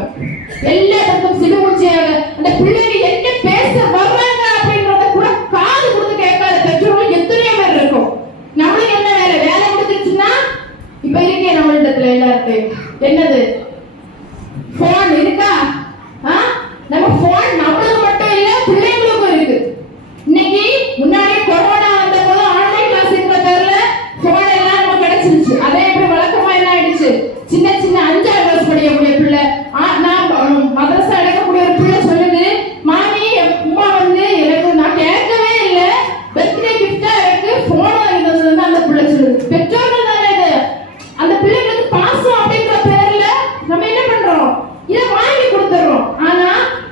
எல்லாத்துக்கும் சிடுமூச்சியாக அந்த பிள்ளைங்க என்ன பேச வர்றாங்க அப்படிங்கறத கூட காது கொடுத்து கேட்காத பெற்றோர்கள் எத்தனையோ பேர் இருக்கும். நம்மளுக்கு என்ன வேலை முடிஞ்சிருச்சுன்னா இப்ப இருக்கே நம்மளிடத்துல எல்லாருக்கும் என்னது போன் இருக்கா? நம்ம போன் நம்மளுக்கு மட்டும் இல்ல, பிள்ளைங்களுக்கும் இருக்கு. இன்னைக்கு முன்னாடி கொரோனா வந்த போது ஆன்லைன் கிளாஸ் இருக்கிற பேர்ல போன் எல்லாம் நமக்கு கிடைச்சிருச்சு. அதே இப்படி வழக்கமா என்ன ஆயிடுச்சு, சின்ன சின்ன 5ஆம் கிளாஸ் படிக்கக்கூடிய பிள்ளை, நான் மதரசா எடுக்கக்கூடிய ஒரு பிள்ளை சொல்லுது, மாமி அம்மா வந்து எனக்கு நான் கேட்கவே இல்லை, பர்த்டே கிஃப்டா எனக்கு போன் வாங்கி தந்ததுன்னு அந்த பிள்ளை சொல்லுது. பெற்றோர்கள் தானே இது. அந்த பிள்ளைங்களுக்கு பாசம் அப்படிங்கிற பேர்ல நம்ம என்ன பண்றோம், இதை வாங்கி கொடுத்துறோம். ஆனா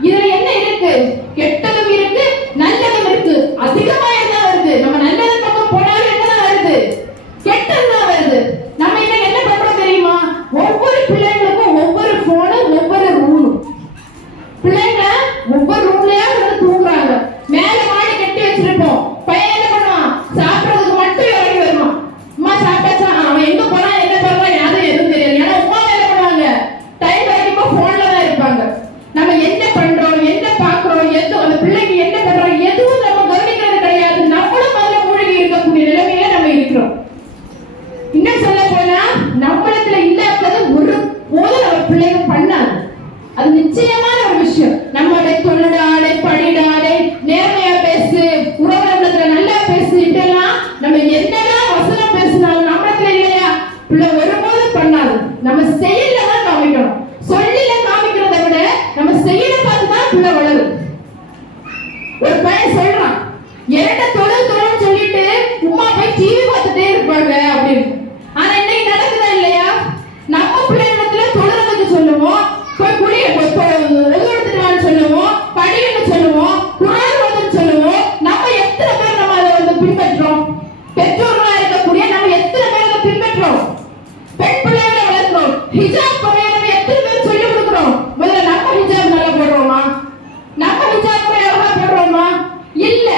இதுல என்ன இருக்கு, கெட்டதும் இருக்கு நல்லதும் இருக்கு. அதிகமா என்ன வருது, நம்ம நல்லது பக்கம் போனாலும் என்னதான் வருது, கெட்டதுதான் வருது. நம்ம இன்னைக்கு என்ன பண்றோம் தெரியுமா, ஒவ்வொரு பிள்ளைங்களுக்கும் ஒவ்வொரு போனு, ஒவ்வொரு ரூமும். பிள்ளைங்க ஒவ்வொரு ரூம்லயா வந்து தூங்குறாங்க. மேல மாடி கட்டி வச்சிருப்போம். பையன் என்ன பண்ணுவான், சாப்பிடறதுக்கு மட்டும் இறங்கி வருவான். அம்மா சாப்பிட்டாச்சா, அவன் எங்க போனா என்ன பண்றான் யாரும் எதுவும் தெரியாது. ஏன்னா அம்மா என்ன பண்ணுவாங்க, டைம் வரைக்கும் போன்ல தான் இருப்பாங்க. நம்ம என்ன பண்றோம், என்ன பாக்குறோம், எதுவும் அந்த பிள்ளைக்கு என்ன பண்றோம் எதுவும் நம்ம கவனிக்கிறது கிடையாது. நம்மளும் அதுல மூழ்கி இருக்கக்கூடிய நிலைமையில நம்ம இருக்கிறோம். இன்னும் சொல்ல போனா நம்மளத்துல இல்லாதது ஒரு போது நம்ம பிள்ளைங்க பண்ணாது. அது நிச்சயமான ஒரு விஷயம். நம்மளோட தொழிலாடை படிடாடை நேர்மையா பேசு, உறவுகளத்துல நல்லா பேசு, இதெல்லாம் நம்ம என்னதான் வசனம் பேசினாலும் நம்மளத்துல இல்லையா, பிள்ளை ஒருபோது பண்ணாது. நம்ம செயல தான் காமிக்கணும். சொல்லில காமிக்கிறத விட நம்ம செயல பார்த்து தான் பிள்ளை வளரும். ஒரு பையன் சொல்றான், என்கிட்ட தொழுன்னு சொல்லிட்டு உமா போய் டிவி பார்த்துட்டே இருப்பாங்க அப்படின்னு. ஆனா இன்னைக்கு நடக்குதா இல்லையா, நம்ம பிள்ளைகளத்துல தொழுறதுக்கு சொல்லுவோம், போய் குடிய எடுத்துட்டு சொல்லுவோம், படின்னு சொல்லுவோம், குரான் ஓதுன்னு சொல்லுவோம். நம்ம எத்தனை பேர் நம்ம அதை வந்து பின்பற்றோம்? பெற்றோர்களா இருக்கக்கூடிய நம்ம எத்தனை பேர் அதை பின்பற்றோம்? பெண் பிள்ளைகளை வளர்க்கிறோம், ஹிஜாப் முறையை நம்ம எத்தனை பேர் சொல்லி கொடுக்கிறோம்? முதல்ல நம்ம ஹிஜாப் நல்லா போடுறோமா? நம்ம ஹிஜாப் முறை அழகா போடுறோமா? இல்ல.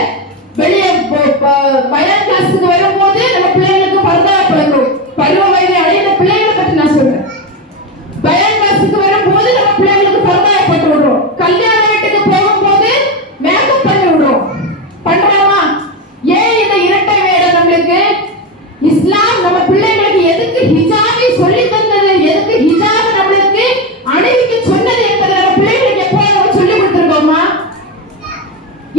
வெளியே பயான் கிளாஸுக்கு வரும்போது நம்ம பிள்ளைங்களுக்கு பர்தா பழகிறோம். பருவ வயதை அடைந்த பிள்ளைகளை பற்றி நான் சொல்றேன். பயான் கிளாஸுக்கு வரும்போது நம்ம பிள்ளைங்களுக்கு பர்தாயை போட்டு விடுறோம். கல்யாண வீட்டுக்கு போகும்போது மேக்கப் பண்ணி விடுறோம். பண்றோமா? ஏன் இந்த இரட்டை வேடம் நம்மளுக்கு? இஸ்லாம் நம்ம பிள்ளைங்களுக்கு எதுக்கு ஹிஜாபை சொல்லி தந்தது, எதுக்கு ஹிஜாப் நம்மளுக்கு அணிவிக்க சொன்னது என்பதை நம்ம பிள்ளைங்களுக்கு எப்போ சொல்லி கொடுத்துருக்கோமா?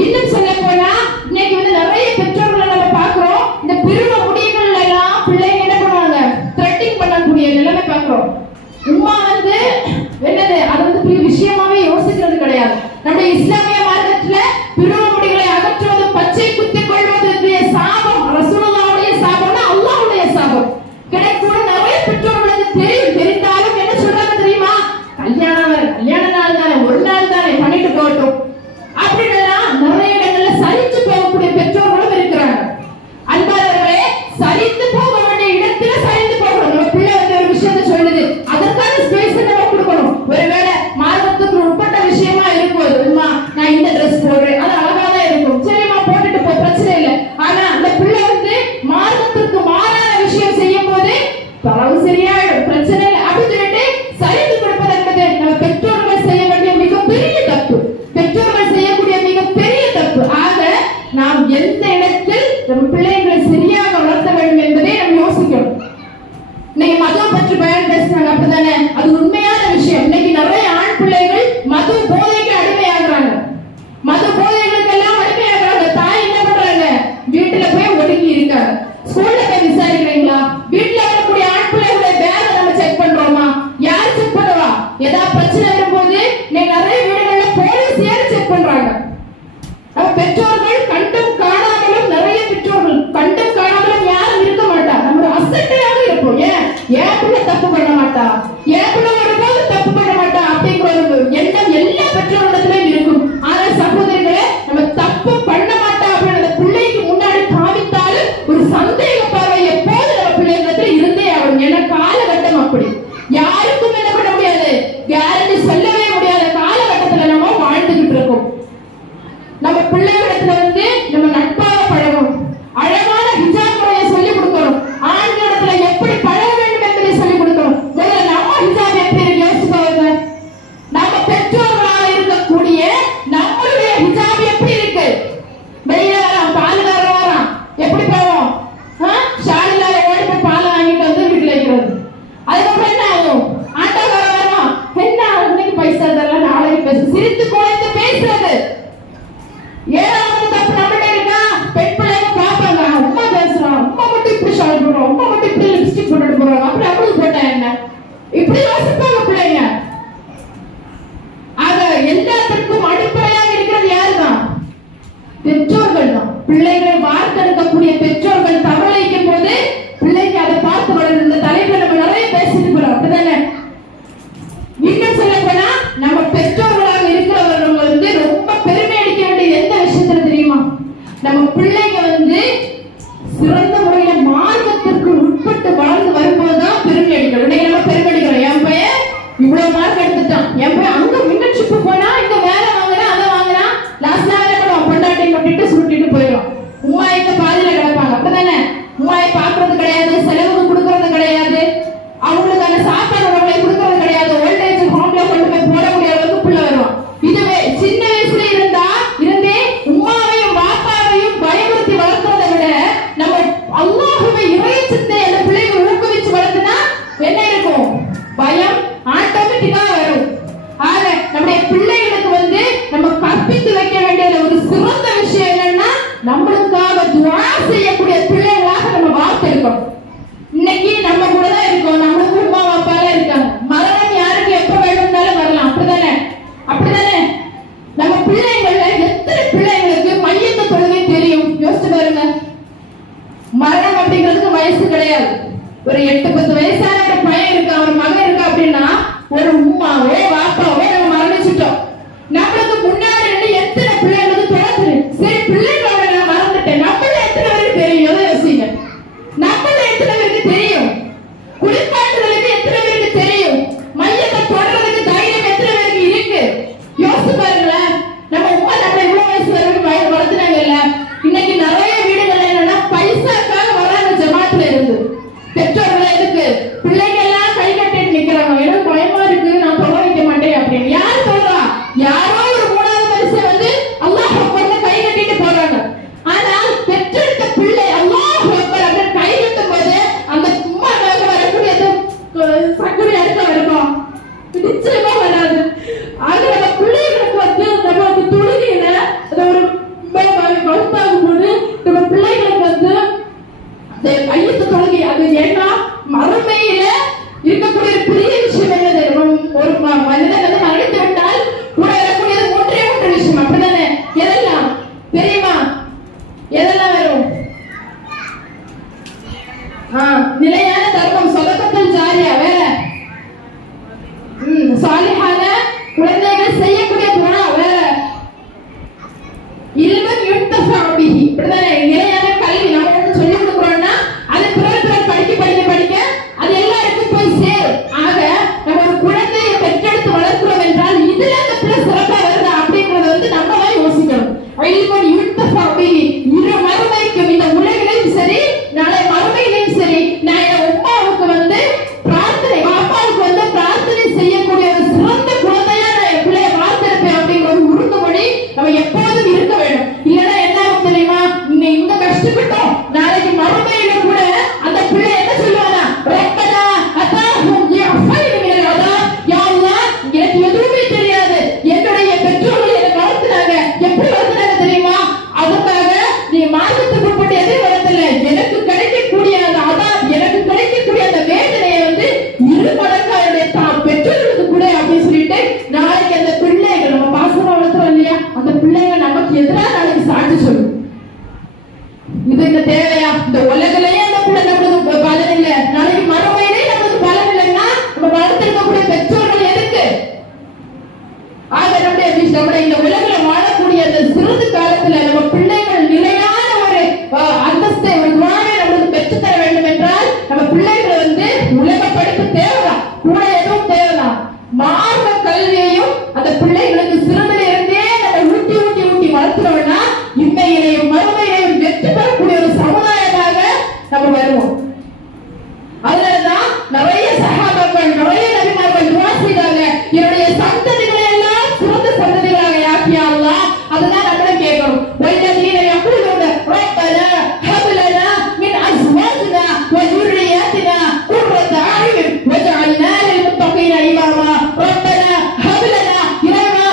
இன்னும் சொல்ல போனா இன்னைக்கு வந்து நிறைய பெற்றோர்களை நம்ம பாக்குறோம், இந்த பிரிவு முடிவுகள் எல்லாம் பிள்ளைங்க என்ன பண்ணுவாங்க, த்ரெட்டிங் பண்ணக்கூடிய நிலைமை பாக்குறோம். உம்மா வந்து என்னது, அது வந்து பெரிய விஷயமாவே யோசிக்கிறது கிடையாது. நம்முடைய இஸ்லாமிய மார்க்கத்துல பிரிவு முடிவுகளை அகற்றுவது, பச்சை குத்திக் கொள்வது சாபம், ரசூலுல்லாஹ்வுடைய சாபம்னா அல்லாஹ்வுடைய சாபம். கிடைக்கூட நிறைய பெற்றோர்களுக்கு தெரிந்தாலும் என்ன சொல்றாங்க தெரியுமா, கல்யாண நாள் தானே, ஒரு நாள் தானே, பண்ணிட்டு போகட்டும் அப்படின்னு நிறைய இடங்கள்ல சரித்து போகக்கூடிய பெற்றோர்களும் இருக்கிறாங்க. அன்பாளர்களே, சரித்து போக வேண்டிய இடத்துல சரித்து போகணும். நம்ம பிள்ளை வந்து ஒரு விஷயத்தை சொல்லுது, அதற்கான ஸ்பேஸ் நம்ம கொடுக்கணும். ஒருவேளை மார்க்கத்துக்கு உட்பட்ட விஷயமா இருக்கும், நான் இந்த ட்ரெஸ் போடுறேன், அது அழகா தான் இருக்கும், சரிம்மா போட்டுட்டு போ, பிரச்சனை இல்லை. ஆனா அந்த பிள்ளை வந்து மார்க்கத்திற்கு மாறான விஷயம் செய்யும் போது பரவு சரியாயிடும், பிரச்சனை இல்லை அப்படின்னு சொல்லிட்டு சரித்து கொடுப்பது என்பது நம்ம பெற்றோர்கள் செய்ய வேண்டிய மிகப்பெரிய தப்பு. பெற்றோர்கள் செய்யக்கூடிய மிகப்பெரிய தப்பு. ஆக நாம் எந்த இடத்தில் நம்ம பிள்ளைகளை சரியாக வளர்த்த வேண்டும் என்பதை நம்ம யோசிக்கணும். இன்னைக்கு மதம் பற்றி பயன் பேசுறாங்க, அப்படித்தானே? அது உண்மையான விஷயம். இன்னைக்கு நிறைய ஆண் பிள்ளைகள் மது போதைக்கு அடிமையாகிறாங்க. மது போதைகளுக்கு எல்லாம் அடிமையாகிறாங்க. தாய் என்ன பண்றாங்க, வீட்டுல போய் ஒடுங்கி இருக்காங்க. ஸ்கூல்ல போய் விசாரிக்கிறீங்களா? வீட்டுல வரக்கூடிய ஆண் பிள்ளைகளுடைய பேரை நம்ம செக் பண்றோமா? யார் செக் பண்ணுவா? ஏதாவது பிரச்சனை வரும்போது நிறைய வீடுகள்ல போலீஸ் ஏறி செக் பண்றாங்க. பெற்றோர்கள் கண்டும் காணாமலும், நிறைய பெற்றோர்கள் கண்டும் காணாமலும் யாரும் இருக்க மாட்டா. நம்ம அசட்டையாக இருப்போம். ஏன் பிள்ளை தப்பு பண்ண மாட்டா, ஏன் பிள்ளை வரும்போது தப்பு பண்ண மாட்டா அப்படிங்கிற ஒரு எண்ணம் எல்லா பெற்றோர்களிடத்திலும் இருக்கும். ஆனா சகோதரிகளே, நம்ம தப்பு பண்ண மாட்டா அப்படின்ற பிள்ளைக்கு முன்னாடி காமித்தாலும் ஒரு சந்தேக பார்வை எப்போது நம்ம பிள்ளைகளிடத்துல இருந்தே ஆகும். ஏன்னா காலகட்டம் அப்படி. யாருக்கும் என்ன பண்ண முடியாது, கேரண்டி சொல்லவே முடியாத காலகட்டத்துல நம்ம வாழ்ந்துகிட்டு இருக்கோம். நம்ம பிள்ளைகளிடத்துல வந்து நம்ம நட்பாக பழகணும். அழகான ஹிஜாப் முறையை சொல்லிக் கொடுக்கணும். ஆண்களிடத்துல எப்படி பழக வேண்டும் என்பதை சொல்லிக் கொடுக்கணும். முதல்ல நம்ம ஹிஜாப் சிரித்து குழைத்து பேசுறது. ஏழாவது தப்பு நம்மகிட்ட இருக்கா? பெண் பிள்ளைங்க பாப்பாங்க, அம்மா பேசுறான், அம்மா மட்டும் இப்படி ஷால் போடுறோம், அம்மா மட்டும் இப்படி லிப்ஸ்டிக் போட்டுட்டு போறாங்க, அப்படி அவங்களுக்கு போட்டா என்ன, இப்படி யோசிப்பாங்க பிள்ளைங்க. ஆக எல்லாத்திற்கும் அடிப்படையாக இருக்கிறது யாருதான்? பெற்றோர்கள் தான். பிள்ளைகளை வார்த்தெடுக்கக்கூடிய பெற்றோர்கள் தவறளிக்கும் போது பிள்ளைக்கு அதை பார்த்து வளர்ந்து இந்த தலைப்புல நம்ம நிறைய பேசிட்டு போறோம், அப்படிதானே? இன்னும் சொல்ல போனா நம்ம பெற்றோர்களாக இருக்கிறவர்கள் வந்து ரொம்ப பெருமை அடிக்க வேண்டிய எந்த விஷயத்துல தெரியுமா? நம்ம பிள்ளைங்க வந்து சிறந்த முறையில மார்க்கத்திற்கு உட்பட்டு வளர்ந்து வரும்போதுதான் பெருமை அடிக்கணும். இன்னைக்கு நம்ம பெருமை அடிக்கிறோம், என் பையன் இவ்வளவு மார்க் எடுத்துட்டான், என் பையன் அங்க இன்டர்ன்ஷிப் போனா இங்க வேலை வாங்குறான், அதை வாங்குறான், லாஸ்ட்ல பொண்டாட்டி கொட்டிட்டு சுட்டிட்டு போயிடும். உமா எங்க பாதியில கிடப்பாங்க, அப்படிதானே? உமாயை பாக்குறது கிடையாது, செலவுக்கு கொடுக்கறது கிடையாது, அவங்களுக்கான சாப்பாடு உணவுகளை கொடுக்கறது கிடையாது, ஓல்டேஜ் ஹோம்ல கொண்டு போய் போட முடியாத அளவுக்கு புள்ள வரும். இதுவே சின்ன வயசுல இருந்தே உமாவையும் பாப்பாவையும் பயமுறுத்தி வளர்க்கிறதை விட நம்ம அல்லாஹ்வை இறைச்சித்தை அந்த பிள்ளைகளை ஊக்குவிச்சு வளர்த்துனா என்ன இருக்கும்? பயம் ஆட்டோமேட்டிக்கா வரும். ஆக நம்முடைய பிள்ளைகளுக்கு வந்து நம்ம கற்பித்து வைக்க வேண்டிய ஒரு சிறந்த விஷயம் என்னன்னா, நம்மளுக்காக துஆ செய்யக்கூடிய பிள்ளைகளாக நம்ம வார்த்தெடுக்கணும். இன்னைக்கு நம்ம கூட தான் இருக்கோம், நம்மளுக்கு அம்மா அப்பாலாம் இருக்காங்க. மரணம் யாருக்கு எப்ப வேணும்னாலும் வரலாம், அப்படிதானே? அப்படிதானே? நம்ம பிள்ளைங்கள்ல எத்தனை பிள்ளைங்களுக்கு மையத்தை தொழுகை தெரியும்? யோசிச்சு பாருங்க. மரணம் அப்படிங்கிறதுக்கு வயசு கிடையாது. ஒரு 8-10 வயசான ஒரு பையன் இருக்கா, ஒரு மகன் இருக்கா அப்படின்னா ஒரு உம்மாவே வாப்பாவே நம்ம மரணிச்சுட்டோம். நம்மளுக்கு முன்னாடி இருந்து எத்தனை பிள்ளைங்களுக்கு தொடர்ந்து சரி பிள்ளைங்களோட நான் மறந்துட்டேன், நம்மள எத்தனை பேருக்கு தெரியும்? யோசிங்க. நம்மள எத்தனை பேருக்கு தெரியும்? குளிப்பாட்டுறதுக்கு எத்தனை பேருக்கு தெரியும்? மையத்தை தொடர்றதுக்கு தைரியம் எத்தனை பேருக்கு இருக்கு? யோசிச்சு பாருங்களேன். நம்ம உமா நம்ம இவ்வளவு வயசு வரைக்கும் வளர்த்துனாங்கல்ல. இன்னைக்கு நிறைய வீடுகள் என்னன்னா பைசாக்காக வராங்க ஜமாத்துல இருந்து. பெற்றோர்கள் எதுக்கு? பிள்ளைங்க எல்லாம் கை கட்டிட்டு நிக்கிறாங்க, எனக்கு பயமா இருக்கு, நான் தொலை வைக்க மாட்டேன் அப்படின்னு. யார் சொல்றா? யாரோ ஒரு 3வது வயசுல வந்து அல்லாஹ் அக்பர்னு கை கட்டிட்டு போறாங்க. ஆனால் பெற்றெடுத்த பிள்ளை அல்லாஹ் அக்பர் அப்படின்னு கை கட்டும் போது அந்த உம்மா மேல வரக்கூடிய சக்குடி அடுக்க வருமா? நிச்சயமா வராது. ஆக நம்ம பிள்ளைகளுக்கு வந்து நம்ம அந்த தொழுகையில அந்த ஒரு கழுத்தாகும் போது நம்ம பிள்ளைகளுக்கு வந்து அந்த கையெழுத்து தொழுகை அது ஏன்னா மறுமையில இருக்கக்கூடிய ஒரு பெரிய விஷயம் என்னது? ஒரு மனிதன் வந்து மரணித்து விட்டால் கூட வரக்கூடியது 3 விஷயம், அப்படிதானே? எதெல்லாம் தெரியுமா? எதெல்லாம் வரும்? நிலையான தர்மம், சொதக்கத்தில் ஜாரியா, வேற சாலிஹான குழந்தைகள் செய்யக்கூடிய துஆ, வேற இல்மன் யுன்தஃபா பிஹி, அப்படிதானே? நிலையான கல்வி நம்ம வந்து சொல்லி கொடுக்குறோம்னா அது பிறர் படிக்க அது எல்லாருக்கும் போய் சேரும். ஆக நம்ம ஒரு குழந்தையை பெற்றெடுத்து வளர்க்கிறோம் என்றால் இதுல அந்த பிள்ளை சிறப்பா வருதா அப்படிங்கறத வந்து நம்ம தான் யோசிக்கணும். இல்மன் யுன்தஃபா பிஹி, இரு மறுமைக்கும் இந்த உலகிலும் சரி நாளை மறுமையிலும் சரி நான் என் உம்மாவுக்கு வந்து பிரார்த்தனை, பாப்பாவுக்கு வந்து பிரார்த்தனை செய்யக்கூடிய ஒரு சிறந்த குழந்தையா நான் என் பிள்ளைய வார்த்தெடுப்பேன் அப்படிங்கிற ஒரு உறுதிமொழி நம்ம எப்போதும் இருக்க வேண்டும். இல்லைன்னா என்ன ஆகும் தெரியுமா? இந்த கஷ்டப்பட்டோம், நாளைக்கு மறுமையில கூட அந்த பிள்ளை என்ன சொல்லுவானா? ரப்பனா அதாஹும் யஃபைன் மினல் அதாப், யா அல்லாஹ் எனக்கு எதுவுமே தெரியாது, என்னுடைய பெற்றோர்கள் என்னை வளர்த்துனாங்க, எப்படி வளர்த்துனாங்க தெரியுமா? அதுக்காக நீ மார்க்கத்துக்கு உட்பட்டு எதையும் வளர்த்தல, எனக்கு கிடைக்கக்கூடிய அந்த அதாப், எனக்கு கிடைக்கக்கூடிய அந்த வேதனையை வந்து 2 மடங்கா என்னுடைய பெற்றோர்களுக்கு கூட அப்படின்னு சொல்லிட்டு நாளைக்கு அந்த பிள்ளைகள் நம்ம பாசமா வளர்த்துறோம் இல்லையா, அந்த பிள்ளைங்க நமக்கு எதிராக நாளைக்கு சாட்சி சொல்லும். இது இந்த தேவையா? இந்த உலகிலேயே அந்த பிள்ளை நம்மளுக்கு பலன் இல்லை, நாளைக்கு மறுமையிலே நம்மளுக்கு பலன் இல்லைன்னா நம்ம வளர்த்திருக்கக்கூடிய பெற்றோர்கள் எதுக்கு? ஆக நம்முடைய இந்த உலகில் வாழக்கூடிய அந்த சிறிது காலத்துல நம்ம பிள்ளைகள் நிலையான ஒரு அந்தஸ்தை ஒரு துஆவை நம்மளுக்கு பெற்றுத்தர வேண்டும் என்றால் நம்ம பிள்ளைகளை வந்து உலக படிப்பு தேவைதான், கூட எதுவும் தேவைதான், மார்க்க கல்வியையும் அந்த பிள்ளைகளுக்கு சிறுதில இருந்தே நம்ம ஊட்டி வளர்த்துறோம்னா இம்மையிலையும் மறுமையிலையும் வெற்றி பெறக்கூடிய ஒரு சமுதாயமாக நம்ம வருவோம். அதனாலதான் நிறைய சஹாபாக்கள் நிறைய நபிமார்கள் துஆ செய்தாங்க, என்னுடைய சந்ததிகளை எல்லாம் சிறந்த சந்ததிகளாக ஆக்கியா அல்லாஹ். அதுதான் நம்மள கேட்கணும். வல்லதீன யகூலுன ரப்பனா ஹப் லனா மின் அஸ்வாஜினா வ ذُرِّيَّاتِنَا قُرَّةَ أَعْيُنٍ وَاجْعَلْنَا لِلْمُتَّقِينَ إِمَامًا. ரப்பனா ஹப் லனா, இறைவா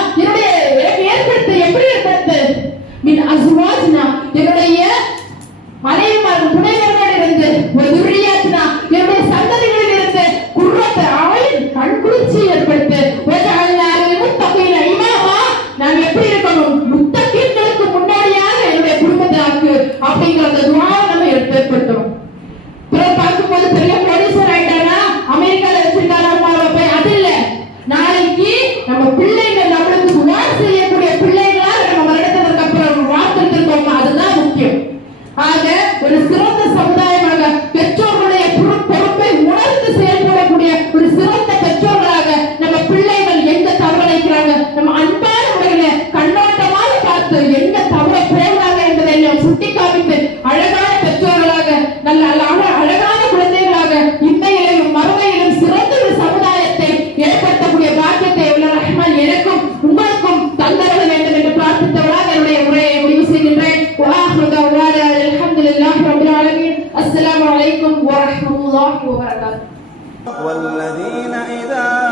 வரஹ்மத்துல்லாஹி வபரகாத்துஹு. والذين إذا